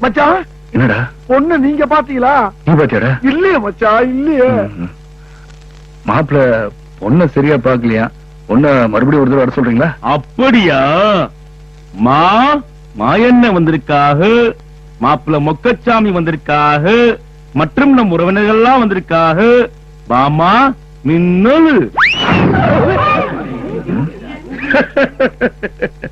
மச்சான், என்னடா பொண்ணு நீங்க பாத்தீங்களா? நீ பாத்தியாடா? இல்லையே மச்சான், இல்லையே. மாப்பிள்ள பொண்ண சரியா பாக்கலையா? பொண்ண மறுபடியும் ஒரு தடவை வர சொல்றீங்களா? அப்படியா? மாயண்ண வந்திருக்காக, மாப்பிள்ள மொக்கச்சாமி வந்திருக்காக, மற்றும் நம் உறவினர்கள்லாம் வந்திருக்காக. பாமா மின்னல்.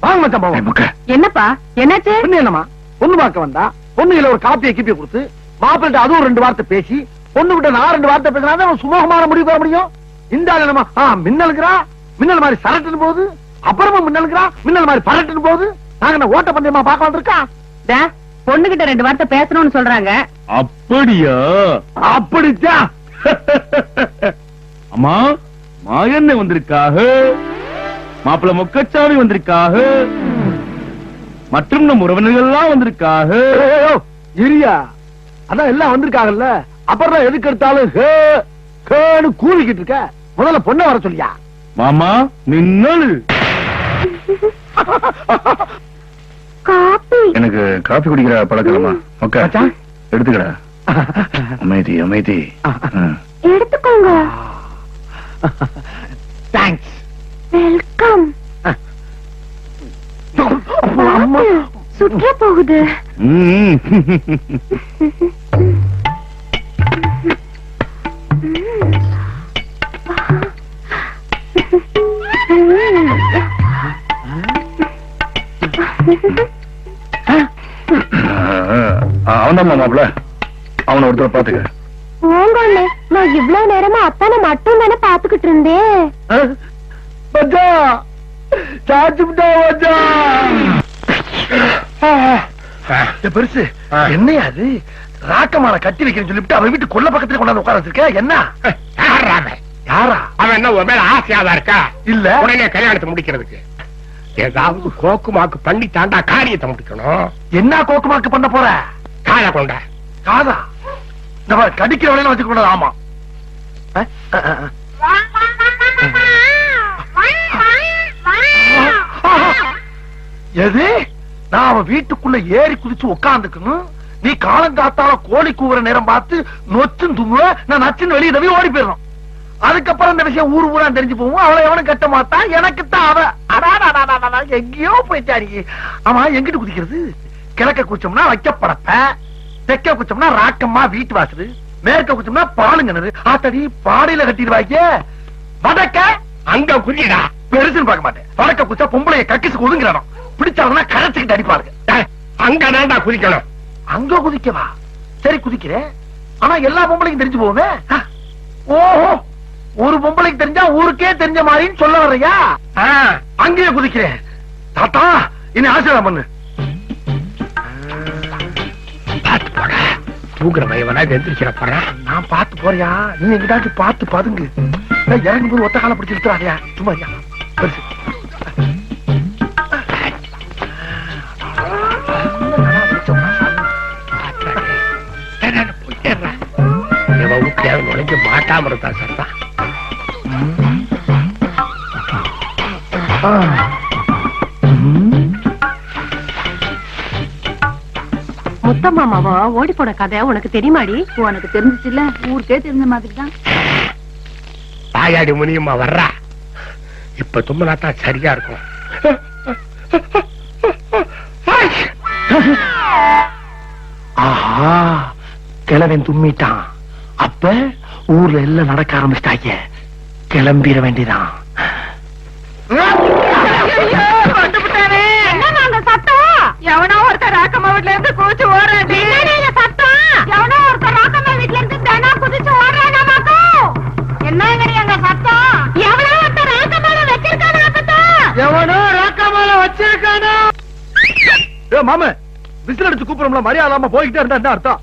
வாங்க மச்சான் பாவம். என்னப்பா என்னாச்சு? பொண்ணு என்னமா பொண்ணு பார்க்க வந்தா பொண்ணுல ஒரு காப்பியை கிப்பி கொடுத்து மாப்பிள்ளை அதுவும் 2 வார்த்தை பேசி பொண்ணு கிட்ட நான் 2 வார்த்தை பேசினா சுமூகமான முடிவு பெற முடியும். இந்த ஆளு என்னமா மின்னலுக்குறா, மின்னல் மாதிரி சரட்டுன்னு போகுது, அப்புறமா மின்னலுக்குறா, மின்னல் மாதிரி பரட்டுன்னு போகுது. நாங்க என்ன ஓட்ட பந்தயமா பார்க்க வந்திருக்கா? பொண்ணு கிட்ட 2 வார்த்தை பேசணும்னு சொல்றாங்க. அப்படியா? அப்படித்தான். அம்மா மாயண்ண வந்திருக்காக, மாப்பிள்ள மொக்கச்சாமி வந்திருக்காக, மற்றும் நம் உறவினர்கள்லாம் வந்திருக்காக. இரியா, அதான் எல்லாம் வந்திருக்காங்கல்ல, அப்புறம் எதுக்கு எடுத்தாலும் கூவிக்கிட்டு இருக்க. முதல்ல பொண்ணை வர சொல்லியா? மாமா மின்னல். காப்பி. எனக்கு காபி குடிக்கிற பழக்கலாமா? எடுத்துக்கடா. அமைதி அமைதி. எடுத்துக்கோங்க. தேங்க்ஸ். வெல்கம். சுற்ற போகுது. அவன்தான் மாப்பிள்ள, அவனை ஒருத்தர் பாத்துக்க. போங்கண்ணே, நான் இவ்வளவு நேரமா அத்தானை மட்டும் தானே பாத்துக்கிட்டு இருந்தேன். பெருசு என்னையா அது? ராக்கமான கட்டி வைக்கிறேன்னு சொல்லிட்டு அவன் வீட்டு கொல்ல பக்கத்துல கொண்டாந்து உட்கார வச்சிருக்க. என்ன யாரா அவன்? என்ன உன் மேல ஆசையாதான் இருக்கா? இல்ல, உடனே கல்யாணத்தை முடிக்கிறதுக்கு ஏதாவது கோக்கு மாக்கு பண்ணி தாண்டா காரியத்தை முடிக்கணும். என்ன கோக்குமாக்கு பண்ண போற? காலை கொண்ட காதா நம்ம கடிக்கிற வேலையில வச்சுக்க கூடாது. ஆமா, எது? நான் அவன் வீட்டுக்குள்ள ஏறி குதிச்சு உட்காந்துக்கணும், நீ காலங்காத்தால கோழி கூவுற நேரம் பார்த்து நொச்சுன்னு தும்புவ, நான் நச்சுன்னு வெளியே தவி ஓடி போயிடணும். அதுக்கப்புறம் இந்த விஷயம் ஊர் ஊரா தெரிஞ்சு போவோம். அவளை எவனும் கட்ட மாட்டான், எனக்கு தான் அவ. எங்கேயோ போயிட்டாரி. ஆமா, எங்கிட்டு குதிக்கிறது? கிழக்க குச்சோம்னா வைக்கப்படப்ப, தெற்க குச்சோம்னா ராக்கம்மா வீட்டு வாசல், மேற்க குச்சோம்னா பாலுங்கிணறு. ஆத்தடி பாடையில கட்டிடுவாங்க. வடக்க அங்க குதிடா. பெருசுன்னு பார்க்க மாட்டேன். வடக்க குச்சா பொம்பளைய கக்கிசுக்கு ஒதுங்கிறோம், பிடிச்சாங்கன்னா கரைச்சுக்கிட்டு அடிப்பாருங்க. அங்கதான்டா குதிக்கணும். அங்க குதிக்கவா? சரி குதிக்கிறேன். ஆனா எல்லா பொம்பளைக்கும் தெரிஞ்சு போவே. ஓஹோ, ஒரு பொம்பளைக்கு தெரிஞ்சா ஊருக்கே தெரிஞ்ச மாதிரின்னு சொல்ல வர்றியா? அங்கேயே குதிக்கிறேன். தாத்தா இனி ஆசீர்வாதம் பண்ணு. பார்த்து போட, தூங்குற பயவனா எந்திரிச்சிட போறான். நான் பார்த்து போறியா? நீ எங்கிட்டாச்சும் பார்த்து பதுங்கு. இறங்கும் போது ஒத்த கால பிடிச்சி இழுத்துறாரியா? சும்மா பெருசு. நுழைஞ்சு மாட்டாம இருந்தா சத்தான். முத்தம்மாவா ஓடி போன கதை உனக்கு தெரியுமாடி? உனக்கு தெரிஞ்சிச்சுல்ல, ஊருக்கே தெரிஞ்ச மாதிரி தான். தாயாடி முனியம்மா வர்றா. இப்ப தும்மனாத்தான் சரியா இருக்கும். ஆஹா, கிழவன் தும்மிட்டான். அப்ப ஊர்ல எல்லாம் நடக்க ஆரம்பிச்சிட்டாங்க. கிளம்பிட வேண்டியதான். எவனோ ஒருத்தர் ராக்கம்மா வீட்ல இருந்து குதிச்சு ஓடுறாடி. எவனோ ஒருத்தர் ராக்கம்மா வீட்ல இருந்து தானா குதிச்சு ஓடுறானாமாக்கோ. என்னங்கடி அங்க சத்தம்? எவனோ ஒருத்தர் ராக்கம்மால வச்சிருக்கானாக்கோ. எவனோ ராக்கம்மால வச்சிருக்கானா? மாமா விசில் அடிச்சு கூப்பிடுறோம்ல, மரியாதை இல்லாம போய்கிட்டே இருந்தா என்ன அர்த்தம்?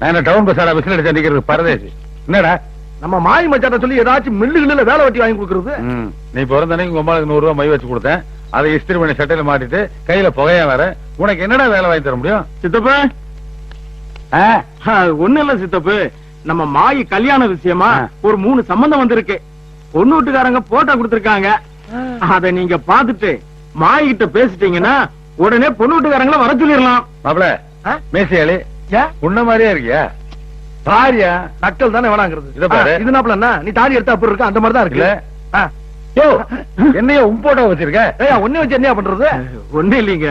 நான் டவுன் பஸ்ஸாரா விசில் அடிச்சு நிக்கிறது பரதேசி. என்னடா நம்ம மாய் மச்சாட்ட சொல்லி ஏதாச்சும் மில்லுகளில் வேலை வெட்டி வாங்கி கொடுக்கறது. நீ பிறந்தனே உங்க அம்மாவுக்கு 100 ரூபாய் மை வச்சு கொடுத்தேன். அதை இஸ்திரி பண்ணி சட்டையில மாட்டிட்டு கையில புகையா வேற. உனக்கு என்னடா வேலை வாங்கி தர முடியும்? சித்தப்பு ஒண்ணு இல்ல சித்தப்பு, நம்ம மாயி கல்யாண விஷயமா ஒரு 3 சம்பந்தம் வந்திருக்கு. பொண்ணு வீட்டுக்காரங்க போட்டோ கொடுத்திருக்காங்க. அத நீங்க பாத்துட்டு மாயி கிட்ட பேசிட்டீங்கன்னா உடனே பொண்ணு வீட்டுக்காரங்கள வர சொல்லிடலாம். மாப்பிள மேசியாளி உன்ன மாதிரியா இருக்கியா? பாரியா நக்கல் தானே வேணாங்கிறது. இத பாரு, இது நாப்ல என்ன நீ தாடி எடுத்தா அப்படி இருக்கு, அந்த மாதிரி தான் இருக்குல்ல. என்னைய போட்டோ வச்சிருக்க? ஒன்னே வச்சு என்ன பண்றது? ஒண்ணு இல்லீங்க,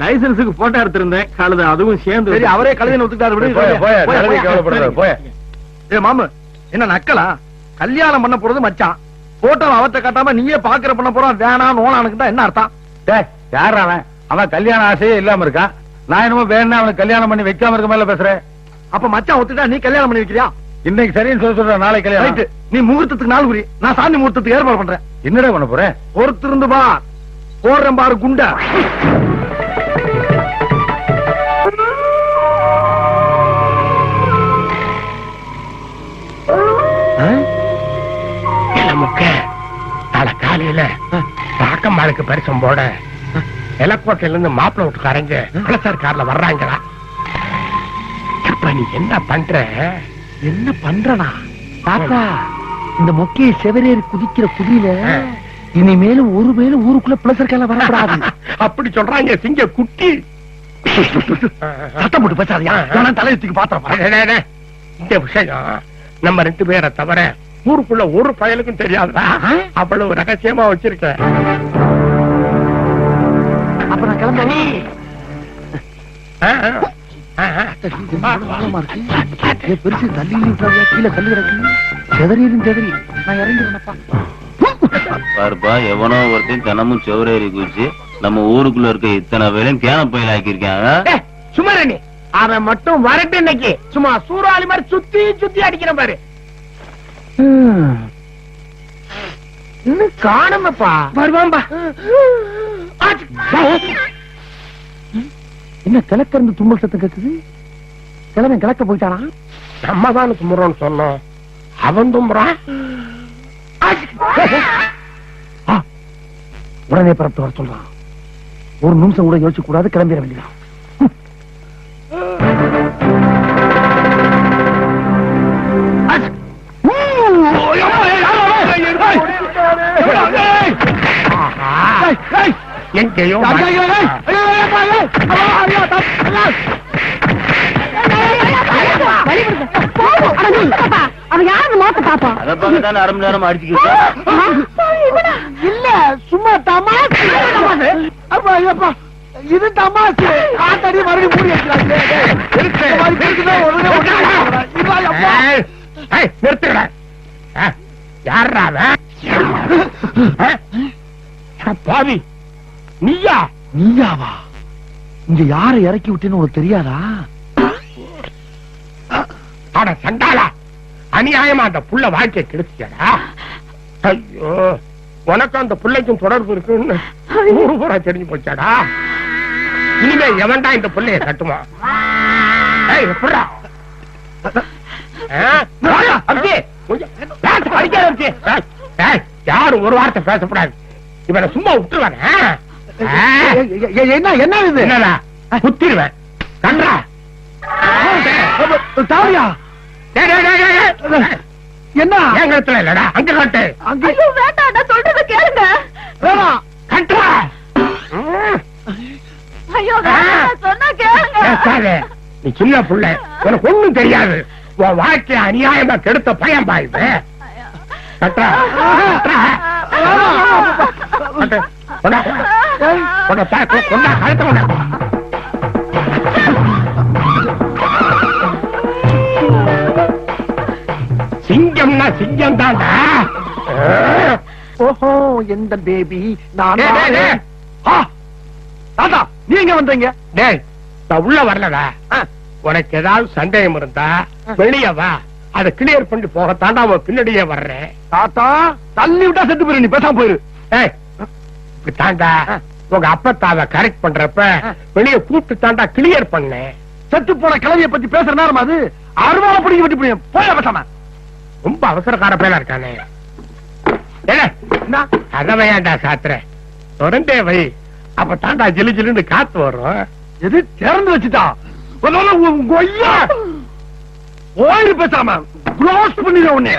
லைசன்ஸுக்கு போட்டோ எடுத்திருந்தேன், கழுத அதுவும் சேர்ந்து. சரி, அவரே கழுதை ஒத்துக்கிட்டாரு. ஏ மாமு, என்ன நக்கலா? கல்யாணம் பண்ண போறது மச்சான், போட்டோ அவத்த காட்டாம நீயே பாக்குற பண்ண போறான், வேணாம் நோனானுக்கு தான் என்ன அர்த்தம்? யார் அவன்? அவன் கல்யாண ஆசையே இல்லாம இருக்கான். நான் என்னமோ வேணா அவனுக்கு கல்யாணம் பண்ணி வைக்காம இருக்க மேல பேசுறேன். அப்ப மச்சான் ஒத்துட்டா நீ கல்யாணம் பண்ணி வைக்கிறியா? இன்னைக்கு சரின்னு சொல்ற, நாளைக்கு கல்யாணம். நீ முகூர்த்தத்துக்கு நாள் குறி, நான் சாந்தி முகூர்த்தத்துக்கு ஏற்பாடு பண்றேன். என்னடா பண்ண போறேன்? பொறுத்திருந்து பா, போடுறேன் பாரு குண்டா. நாளை காலையில பாக்கம்மாளுக்கு பரிசம் போட எலக்கோட்டையில இருந்து மாப்பிள்ள வீட்டுக்காரங்க பழசார் கார்ல வர்றாங்களா? இப்ப நீ என்ன பண்ற? என்ன பண்றனா தாத்தா? இந்த மொக்கையை செவரேறி குதிக்கிற குதியில இனிமேலும் ஒரு மேலும் ஊருக்குள்ள பிளசர்கால வரக்கூடாது. அப்படி சொல்றாங்க சிங்க குட்டி. சத்தம் போட்டு பேசாதியா, தலையத்துக்கு பாத்திரம். இந்த விஷயம் நம்ம 2 பேரை தவிர ஊருக்குள்ள ஒரு பயலுக்கும் தெரியாதுடா. அவ்வளவு ரகசியமா வச்சிருக்க. அப்ப நான் கிளம்பி பெருசு தள்ளி கீழே தள்ளி கிடக்கு. செதறியும் செதறி நான் இறங்கிடுறேன்ப்பா. பாருப்பா, எவனோ ஒருத்தையும் தினமும் செவரேறி குதிச்சு நம்ம ஊருக்குள்ள இருக்க இத்தனை பேரையும் கேன பயில ஆக்கியிருக்காங்க. சுமரணி அவன் மட்டும் வரட்டு, இன்னைக்கு சும்மா சூறாளி மாதிரி சுத்தி சுத்தி அடிக்கிற பாரு. இன்னும் காணமப்பா. வருவான்பா. என்ன கிழக்க இருந்து தும்மல் சத்தம் கேக்குது? கிழவன் கிழக்க போயிட்டானா? நம்ம தான் தும்புறோம்னு சொன்னோம், அவன் தும்புறான். உடனே பரப்பு வர சொல்றான். ஒரு நிமிஷம் கூட யோசிக்க கூடாது, கிளம்பிட வேண்டியதான். எங்கேயோ அவன் யாரு மாத்த பாப்பா? அதை பார்க்கத்தானே அரை மணி நேரம் அடிச்சுக்கிட்டு. இல்ல, சும்மா தமாசு. இது தமாசு. ஆத்தடி மறுபடியும் மூடி வச்சிருக்காங்க. நிறுத்துற யாரா பாவி? நீயா? நீயாவா? இங்க யாரை இறக்கி விட்டேன்னு உனக்கு தெரியாதா? ஆனா சண்டாளா, அநியாயமா அந்த புள்ள வாழ்க்கை கெடுத்தியடா. ஐயோ, உனக்கு அந்த பிள்ளைக்கும் தொடர்பு இருக்குன்னு ஊரு பூரா தெரிஞ்சு போச்சாடா. இனிமே எவன்டா இந்த பிள்ளைய கட்டுமா? யாரும் ஒரு வார்த்தை பேசக்கூடாது. இவனை சும்மா விட்டுருவாங்க. என்ன என்ன இது? என்னடா குத்திருவேன் கன்றா. தாவியா? என்ன என் கழுத்துல இல்லடா, அங்க கட்டு. ஐயோ வேண்டாம், நான் சொல்றத கேளுங்க. வேணாம், கட்டுறா. ஐயோ வேண்டாம், சொன்னா கேளுங்க. பேசாதே, நீ சின்ன புள்ள, உனக்கு ஒண்ணும் தெரியாது. உன் வாழ்க்கைய அநியாயமா கெடுத்த பையன் பாயுது. கட்டுறா கட்டுறா. சிங்கம்னா சிங்கம் தான்டா. ஓஹோ, எந்த பேபி? தாத்தா நீங்க வந்தீங்க? டேய், நான் உள்ள வரலடா. உனக்கு ஏதாவது சந்தேகம் இருந்தா வெளியே வா, அதை கிளியர் பண்ணி போகத்தாண்டா அவன் பின்னாடியே வர்றேன். தாத்தா தள்ளி விட்டா செத்து போயிரு, நீ பேசாம போயிரு. இப்படி தாண்டா உங்க அப்பத்தாவ கரெக்ட் பண்றப்ப வெளியே கூப்பிட்டு தாண்டா கிளியர் பண்ணேன். செத்து போன கிளவிய பத்தி பேசுற நேரம் அது. அருவாளை பிடிக்க விட்டு போய் போய பேசாம. ரொம்ப அவசரக்கார பேரா இருக்கானே. அதவையாண்டா சாத்துற, தொடர்ந்தே வை, அப்ப தாண்டா ஜிலு ஜிலுன்னு காத்து வரும். எது திறந்து வச்சுட்டா ஓய்வு பேசாம க்ளோஸ் பண்ணிட உன்னைய.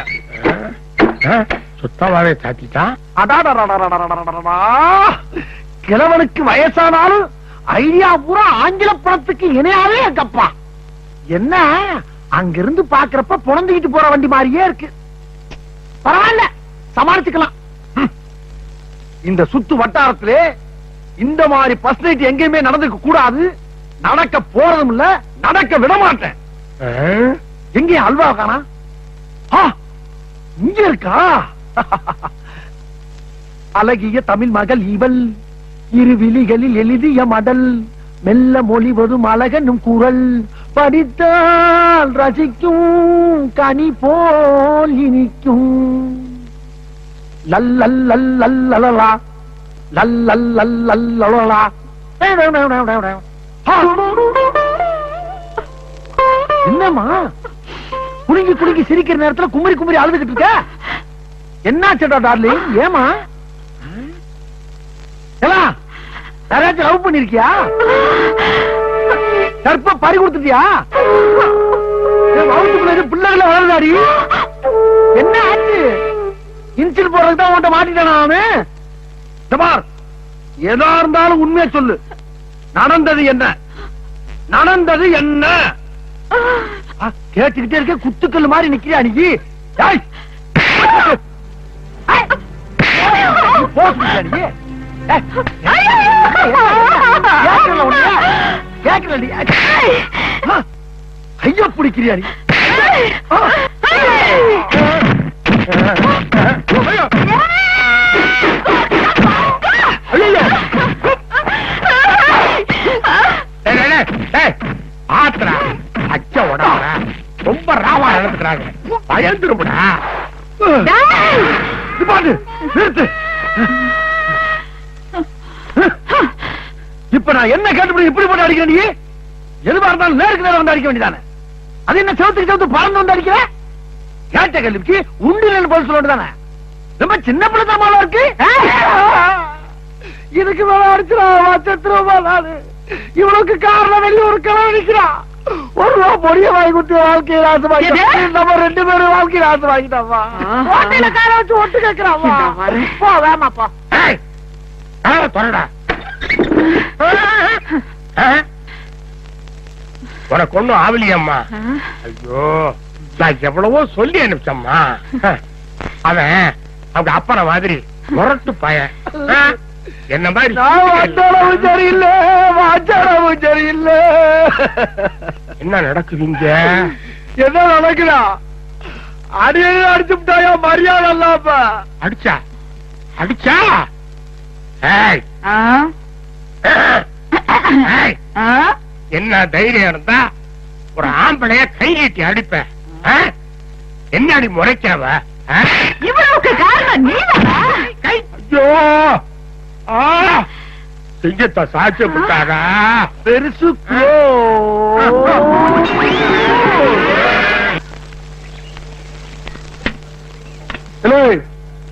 சுத்தமாவே சாத்திட்டான். கிழவனுக்கு வயசானாலும் ஐடியா பூரா ஆங்கில படத்துக்கு இணையாவே எங்கப்பா. என்ன அங்கிருந்து பாக்குறப்ப புணந்துக்கிட்டு போற வண்டி மாதிரியே இருக்கு. பரவாயில்ல, சமாளிச்சுக்கலாம். இந்த சுத்து வட்டாரத்திலே இந்த மாதிரி பஸ் நைட் எங்கேயுமே நடந்துக்க கூடாது. நடக்க போறதும் இல்ல, நடக்க விட மாட்டேன். எங்கே அல்வா காணா? இங்க இருக்கா? அழகிய தமிழ் மகள் இவள், இரு விழிகளில் எழுதிய மடல், மெல்ல மொழிவதும் அழகனும் குரல், படித்தால் ரசிக்கும் கனி போல் இனிக்கும். லல்லல்லல்லல்லலா லல்லல்லல்லல்லலா. என்னம்மா குலுங்கி குலுங்கி சிரிக்கிற நேரத்துல குமரி குமரி அழுதுகிட்டு இருக்க? என்னாச்சடா டார்லிங்? ஏமா யாராச்சும் லவ் பண்ணிருக்கியா? கற்ப பறி கொடுத்துட்டியா? பிள்ளைகளை வளர்ந்தாடி. என்ன ஆச்சு? இன்சில் போறதுக்கு தான் உன்ட்ட மாட்டிட்டானா அவன்? எதா இருந்தாலும் உண்மையா சொல்லு. நடந்தது என்ன? நடந்தது என்ன? கேட்டுக்கிட்டே இருக்க, குத்துக்கல் மாதிரி நிக்கிறியா நீ? ஐயோ பிடிக்கிறியா நீ? ஆத்திரா அச்ச உடம்புற ரொம்ப ராவா நடத்துக்கிறாங்க. பயந்துருப்படா. நிறுத்து. இப்ப நான் என்ன கேட்டு இப்படி போட்டு அடிக்கிறேன்? நீ எதுவா இருந்தாலும் நேருக்கு நேரம் வந்து அடிக்க வேண்டியதானே? அது என்ன செவத்துக்கு செவத்து பறந்து வந்து அடிக்கிற? கேட்ட கேள்விக்கு உண்டு பதில் சொல்ல வேண்டியதானே? ரொம்ப சின்ன பிள்ளைத்தனமா இருக்கு. இதுக்கு மேல அடிச்சிருவா நானு. இவனுக்கு காரணம் வெளியே ஒரு கிழமை நிக்கிறான். ஒரு ரூபா பொடிய வாங்கி கொடுத்து வாழ்க்கையை நாசமாக்கி நம்ம 2 பேரும் வாழ்க்கையை நாசமாக்கிட்டாமா. கார வச்சு ஒட்டு கேட்கிறாமா? வேமாப்பா தொடடா. உனக்கு ஒண்ணும் ஆவலியம்மா? ஐயோ, நான் எவ்வளவோ சொல்லி அனுப்பிச்சம்மா. அவன் அவங்க அப்பன மாதிரி முரட்டு பையன். என்ன மாதிரி சரியில்லை, சரியில்லை. என்ன நடக்குதுங்க? என்ன நடக்குதா? அடியே அடிச்சுட்டாயா? மரியாதை இல்லாம அடிச்சா அடிச்சா? என்ன தைரியம் இருந்தா ஒரு ஆம்பளைய கை நீட்டி அடிப்ப. என்ன அடி முறைக்காவ? இவ்வளவுக்கு காரணம் நீதானா? ஐயோ, சிங்கத்தை சாட்சியப்பட்டாரா? பெருசு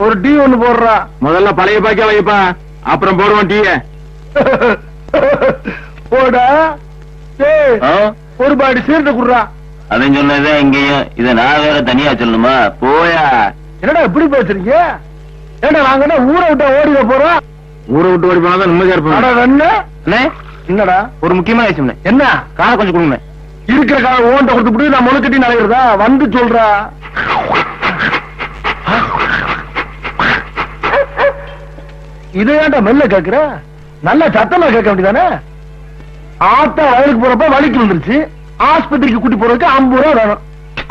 ஒரு டீ ஒண்ணு போடுறா. முதல்ல பழைய பாக்கியா வைப்பா, அப்புறம் போடுவோம் டீய. போட ஒரு பாடி சீர்ட்ட குடுறா. அவன் சொன்னதே இங்கேயும். இத நான் வேற தனியா சொல்லணுமா? போயா. என்னடா இப்படி பேசுறீங்க? ஏன்னா நாங்க ஊரை விட்டு ஓடிட போறோம். ஊரை விட்டு ஓடி போனாதான் நிம்மதியா இருப்போம். என்னடா ஒரு முக்கியமான விஷயம். என்ன? காரை கொஞ்சம் கொடுங்க. இருக்கிற காரை ஓண்ட கொடுத்துட்டு நான் முழுக்கட்டி நடக்கிறதா? வந்து சொல்றா. இதை ஏன்டா மெல்ல கேக்குற? நல்ல சத்தமா கேட்க வேண்டியதானே? ஆத்தா வயலுக்கு போறப்ப வலிக்கு வந்துருச்சு, ஆஸ்பத்திரிக்கு கூட்டி போறதுக்கு 50 ரூபா வேணும்.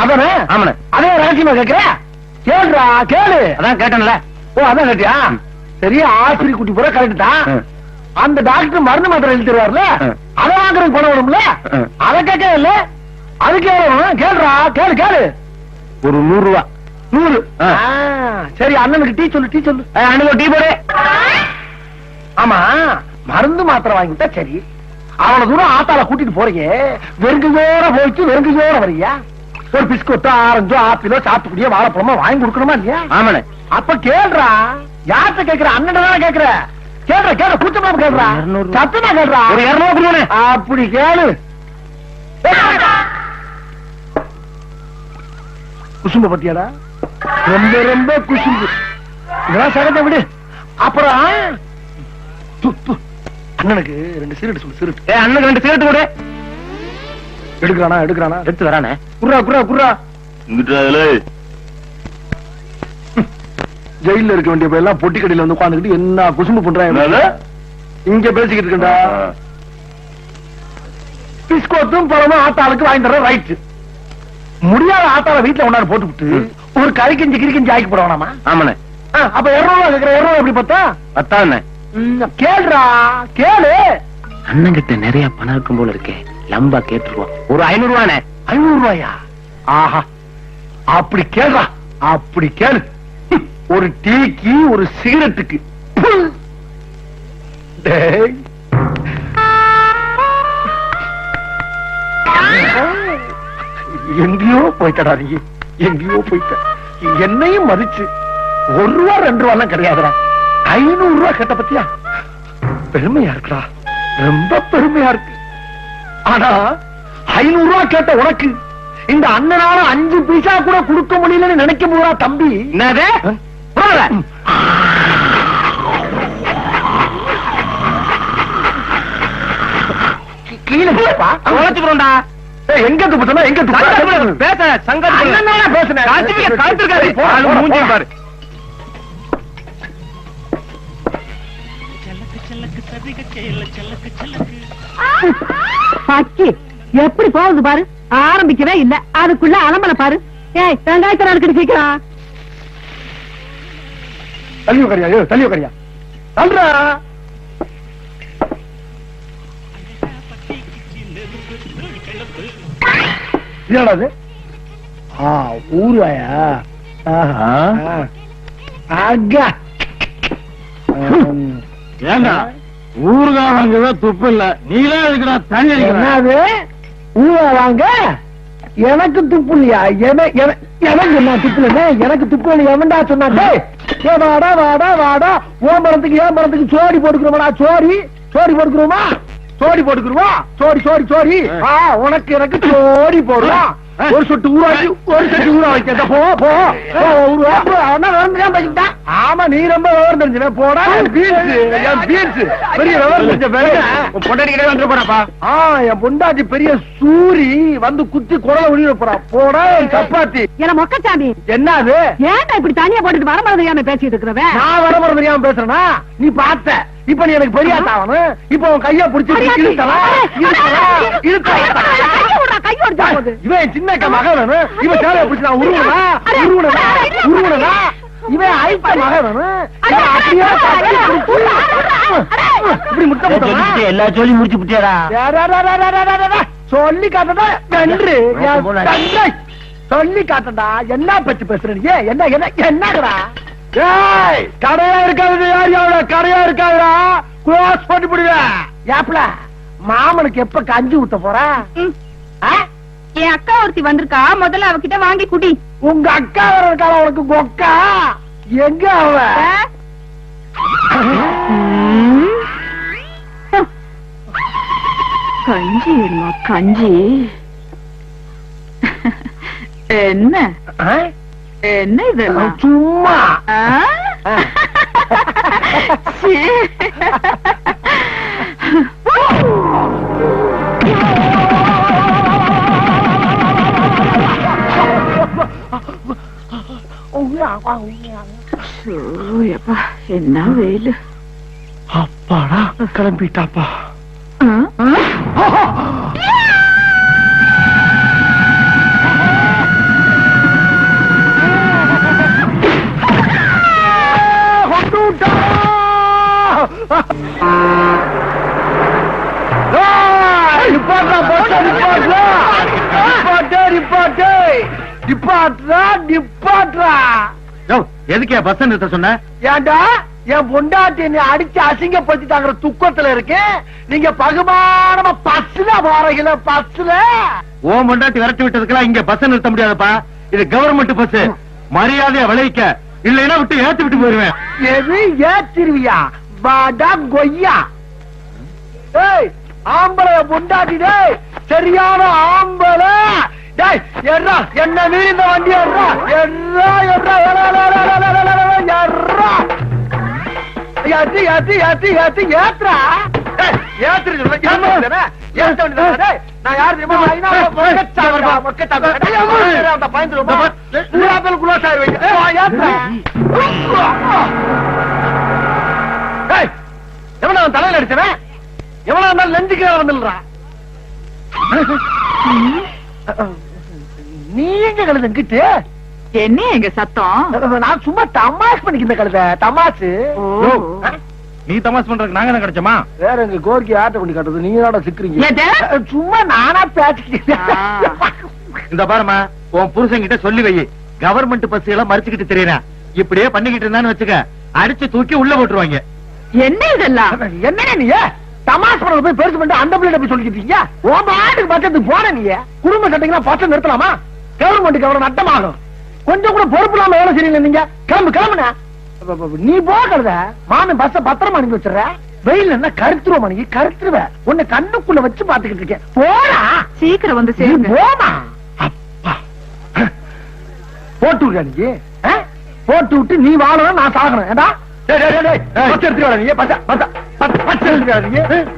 அதானே? ஆமாண்ணே. அதே ரகசியமா கேக்குற? கேளுடா, கேளு. அதான் கேட்டேன்ல. ஓ, அதான் கேட்டியா? சரி, ஆஸ்பத்திரி கூட்டி போற கரெக்ட் தான். அந்த டாக்டர் மருந்து மாத்திரை எழுதி தருவார்ல, அதை வாங்குறது பணம் வரும்ல? அதை கேட்க இல்ல, அதுக்கு எவ்வளவு? கேளுடா, கேளு கேளு. ஒரு 100 ரூபா. 100. சரி, அண்ணனுக்கு டீ சொல்லு, டீ சொல்லு. அண்ணனுக்கு டீ போடு. ஆமா, மருந்து மாத்திரை வாங்கிட்டா சரி. அவ்வளவு தூரம் ஆத்தால கூட்டிட்டு போறீங்க, வெறுங்கையோட போயிட்டு வெறுங்கையோட வரியா? ஒரு பிஸ்கொட்டோ, ஆரஞ்சோ, ஆப்பிளோ, சாத்துக்குடியோ, வாழைப்பழமோ வாங்கி கொடுக்கணுமா இல்லையா? ஆமாண்ணே. அப்ப கேள்றா. யார்கிட்ட கேக்குற? அண்ணன் தானே கேக்குற. கேள்ற கேள்ற, கூச்சமா கேள்றா, சத்தமா கேள்றா. ஒரு 200 கொடுங்க. அப்படி கேளு. குசும்ப பத்தியாடா? ரொம்ப ரொம்ப குசும்பு. இதெல்லாம் சகஜ விடு. அப்புறம் அண்ணனுக்கு 2 சிகரெட் சொல்லு. சிகரெட். அண்ணனுக்கு 2 சிகரெட் கொடு. எடுக்கிறானா எடுத்து வரானே. குர்ரா ஜெயில இருக்க வேண்டிய எல்லாம் பொட்டி கடையில வந்து உட்காந்துக்கிட்டு என்ன குசும்பு பண்றாங்க. இங்க பேசிக்கிட்டு இருக்கா பிஸ்கோத்தும் பழமும் ஆத்தாளுக்கு வாங்கி தர ரைட். முடியாத ஆத்தால வீட்டுல கொண்டாந்து போட்டுவிட்டு ஒரு கறிக்கஞ்சி கிரிக்கஞ்சி ஆக்கி போடுவானாமா. ஆமாண்ணே. அப்ப 200 கேக்குற 200 எப்படி பார்த்தா பத்தாண்ணே. கேளுடா கேளு. அண்ணன் கிட்ட நிறைய பணம் இருக்கும் போல இருக்கே, லம்பா கேட்டுருவோம். ஒரு 500 ரூபாண்ணே. 500 ரூபாயா? ஆஹா, அப்படி கேளுடா, அப்படி கேளு. ஒரு டீக்கு ஒரு சிகரெட்டுக்கு டேய், எங்கேயோ போயிட்டடா நீ, எங்கேயோ போயிட்ட. என்னையும் மதிச்சு 1 ரூபா 2 ரூபாலாம் கிடையாதுடா, 500 ரூபா கேட்ட பத்தியா? பெருமையா இருக்குடா, ரொம்ப பெருமையா இருக்கு. ஆனா 500 ரூபா கேட்ட உனக்கு இந்த அண்ணனால 5 பைசா கூட கொடுக்க முடியலன்னு நினைக்க போறா தம்பி. என்னது? கீழே போப்பா, உழைச்சுக்கிறோம்டா. எங்க துப்புனா எங்க பேச சங்கடம் பேசுனேன். மூஞ்சி பாரு. பச்சி எப்படி போகுது பாரு, ஆரம்பிக்கவே இல்ல அதுக்குள்ள அலம்பல பாரு. ஏய் வெங்காயத்தை நறுக்கிட்டு சீக்கிரம். தள்ளி உட்காரியா, தள்ளி உட்காரியா, தள்ளுறா. என்னடாது? ஊருவாயா? ஏண்டா ஊருகாரங்கதான் துப்பு இல்ல, நீதான் இருக்கிற தனி என்னது ஊரா வாங்க? எனக்கு துப்பு இல்லையா? எனக்கு என்ன துப்பு இல்ல? எனக்கு துப்பு இல்லை எவன்டா சொன்னாட்டே? ஏ வாடா வாடா வாடா, ஓ மரத்துக்கு ஏன் மரத்துக்கு சோடி போட்டுக்கிறோமாடா? சோடி போட்டுக்கிறோமா? சோடி போட்டுக்கிறோமா? சோடி உனக்கு எனக்கு சோடி போடுறோம். ஒரு சொட்டு ஊராக்கி ஒரு சொட்டு ஊரா வைக்க போ போ. ஆமா, நீ ரொம்ப விவரம் தெரிஞ்ச போடா. பெரிய விவரம் தெரிஞ்ச பொண்டாட்டிக்கிட்டே வந்து போறாப்பா. என் பொண்டாட்டி பெரிய சூரி வந்து குத்தி குரலை ஒளிய போறா. போடா சப்பாத்தி. என்ன மொக்கச்சாமி, என்னது? ஏன்டா இப்படி தனியா போட்டுட்டு வரமறது தெரியாம பேசிட்டு இருக்கிறவன்? நான் வரமறது தெரியாம பேசுறேன்னா நீ பார்த்த. இப்ப நீ எனக்கு பெரிய ஆத்தாவணும். இப்ப உன் கைய பிடிச்சி இவன் சின்ன மகன், இவன் சேலைய பிடிச்சி நான் உருவனா. இவன் ஐட்ட மகன், இப்படி முட்டை எல்லா சொல்லியும் முடிச்சு புட்டியாடா. சொல்லி காட்டடா நன்று, சொல்லி காட்டடா. என்ன பத்தி பேசுறீங்க? என்ன என்ன என்னடா? கடையா இருக்காது, கடையா இருக்காதுடா. குளோஸ் போட்டு போடுவேன். ஏப்ல மாமனுக்கு எப்ப கஞ்சி ஊத்த போற? என் அக்கா ஒருத்தி வந்திருக்கா, முதல்ல அவகிட்ட வாங்கி குடி. உங்க அக்கா வர்றதுக்காக உனக்கு கொக்கா? எங்க அவ? கஞ்சி வேணுமா? கஞ்சி என்ன என்ன இதெல்லாம்? சும்மா என்ன வெயில். அப்பாடா கிளம்பிட்டாப்பா. எதுக்கே பஸ் நிறுத்த சொன்ன? ஏண்டா என் பொண்டாட்டி என்னை அடிச்சு அசிங்கப்படுத்திட்டாங்கிற துக்கத்துல இருக்கு. நீங்க பகுமானமா பஸ்ல போறீங்களா? பஸ்ல ஓ பொண்டாட்டி விரட்டி விட்டதுக்கெல்லாம் இங்க பஸ் நிறுத்த முடியாதுப்பா. இது கவர்மெண்ட் பஸ். மரியாதையா விளைவிக்க, இல்லைன்னா விட்டு ஏத்தி விட்டு போயிருவேன். எது ஏத்திருவியா? வாடா கொய்யா. ஏய் ஆம்பளை பொண்டாட்டி, டேய் சரியான ஆம்பளை. டேய் எர்ரா, என்ன மீறி இந்த வண்டி எர்ரா எர்ரா எர்ரா எர்ரா ஏத்தி ஏத்தி ஏத்தி ஏத்தி ஏத்ரா. ஏத்திரு ஏத்த வேண்டியதா? டேய், நான் யார் தெரியுமா? ஐயா, மொக்கச்சாமிடா, மொக்கச்சாமி. டேய், அம்மா, அந்த பயந்துருமா? பூராத்தல் குலோஸ் ஆயிருவீங்க. ஏத்த. டேய், எவனா அவன் தலையில அடிச்சவன்? எவனா இருந்தாலும் நெஞ்சுக்கு வந்துடுறா. நீ எங்க கழுத கிட்டு? என்ன எங்க சத்தம்? நான் சும்மா தமாஷ் பண்ணிக்கிற கழுத, தமாசு. நீ தமாஸ் பண்றதுக்கு நாங்க என்ன கிடைச்சோமா? வேற எங்க கோர்க்கி ஆட்ட கொண்டு காட்டுறது நீங்க தான் சிக்கிறீங்க. சும்மா நானா பேசிக்கிட்டேன். இந்த பாருமா, உன் புருஷன் கிட்ட சொல்லி வை, கவர்மெண்ட் பஸ் எல்லாம் மறிச்சுக்கிட்டு தெரியறேன். இப்படியே பண்ணிக்கிட்டு இருந்தான்னு வச்சுக்க, அடிச்சு தூக்கி உள்ள போட்டுருவாங்க. என்ன இதெல்லாம்? என்ன நீ தமாஷ் பண்றது போய் பெருசு பண்ணிட்டு அந்த பிள்ளை போய் சொல்லிக்கிட்டு இருக்கீங்க? உன் பாட்டுக்கு பட்சத்துக்கு போன நீ குடும்ப சட்டைக்கு பட்சம் நிறுத்தலாமா? கவர்மெண்ட்டுக்கு எவ்வளவு நட்டமாகும்? கொஞ்சம் கூட பொறுப்பு இல்லாம வேலை செய்யல நீங்க. கிளம்பு கிளம்புன. நீ போகிறத மாமன் பஸ்ஸ பத்திரமா அனுப்பி வச்சிடற. வெயில் என்ன கருத்துருவ நீ கருத்துருவ. உன்னை கண்ணுக்குள்ள வச்சு பாத்துக்கிட்டு இருக்கேன். போடா, சீக்கிரம் வந்து சேருங்க. போமா. அப்பா போட்டு விடுற நீ. போட்டு விட்டு நீ வாழணும், நான் சாகணும். ஏண்டா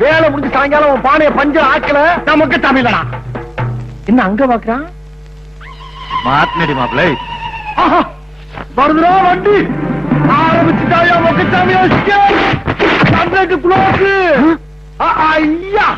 வேலை முடிஞ்சு சாயங்காலம் உன் பானைய பஞ்ச ஆக்கல நமக்கு தமிழனா என்ன அங்க பாக்குறான்? மாத்தினடி மாப்பிள்ளை. வருதுரா வண்டி ஆரம்பிச்சுட்டாயா மொக்கச்சாமி. ஐயா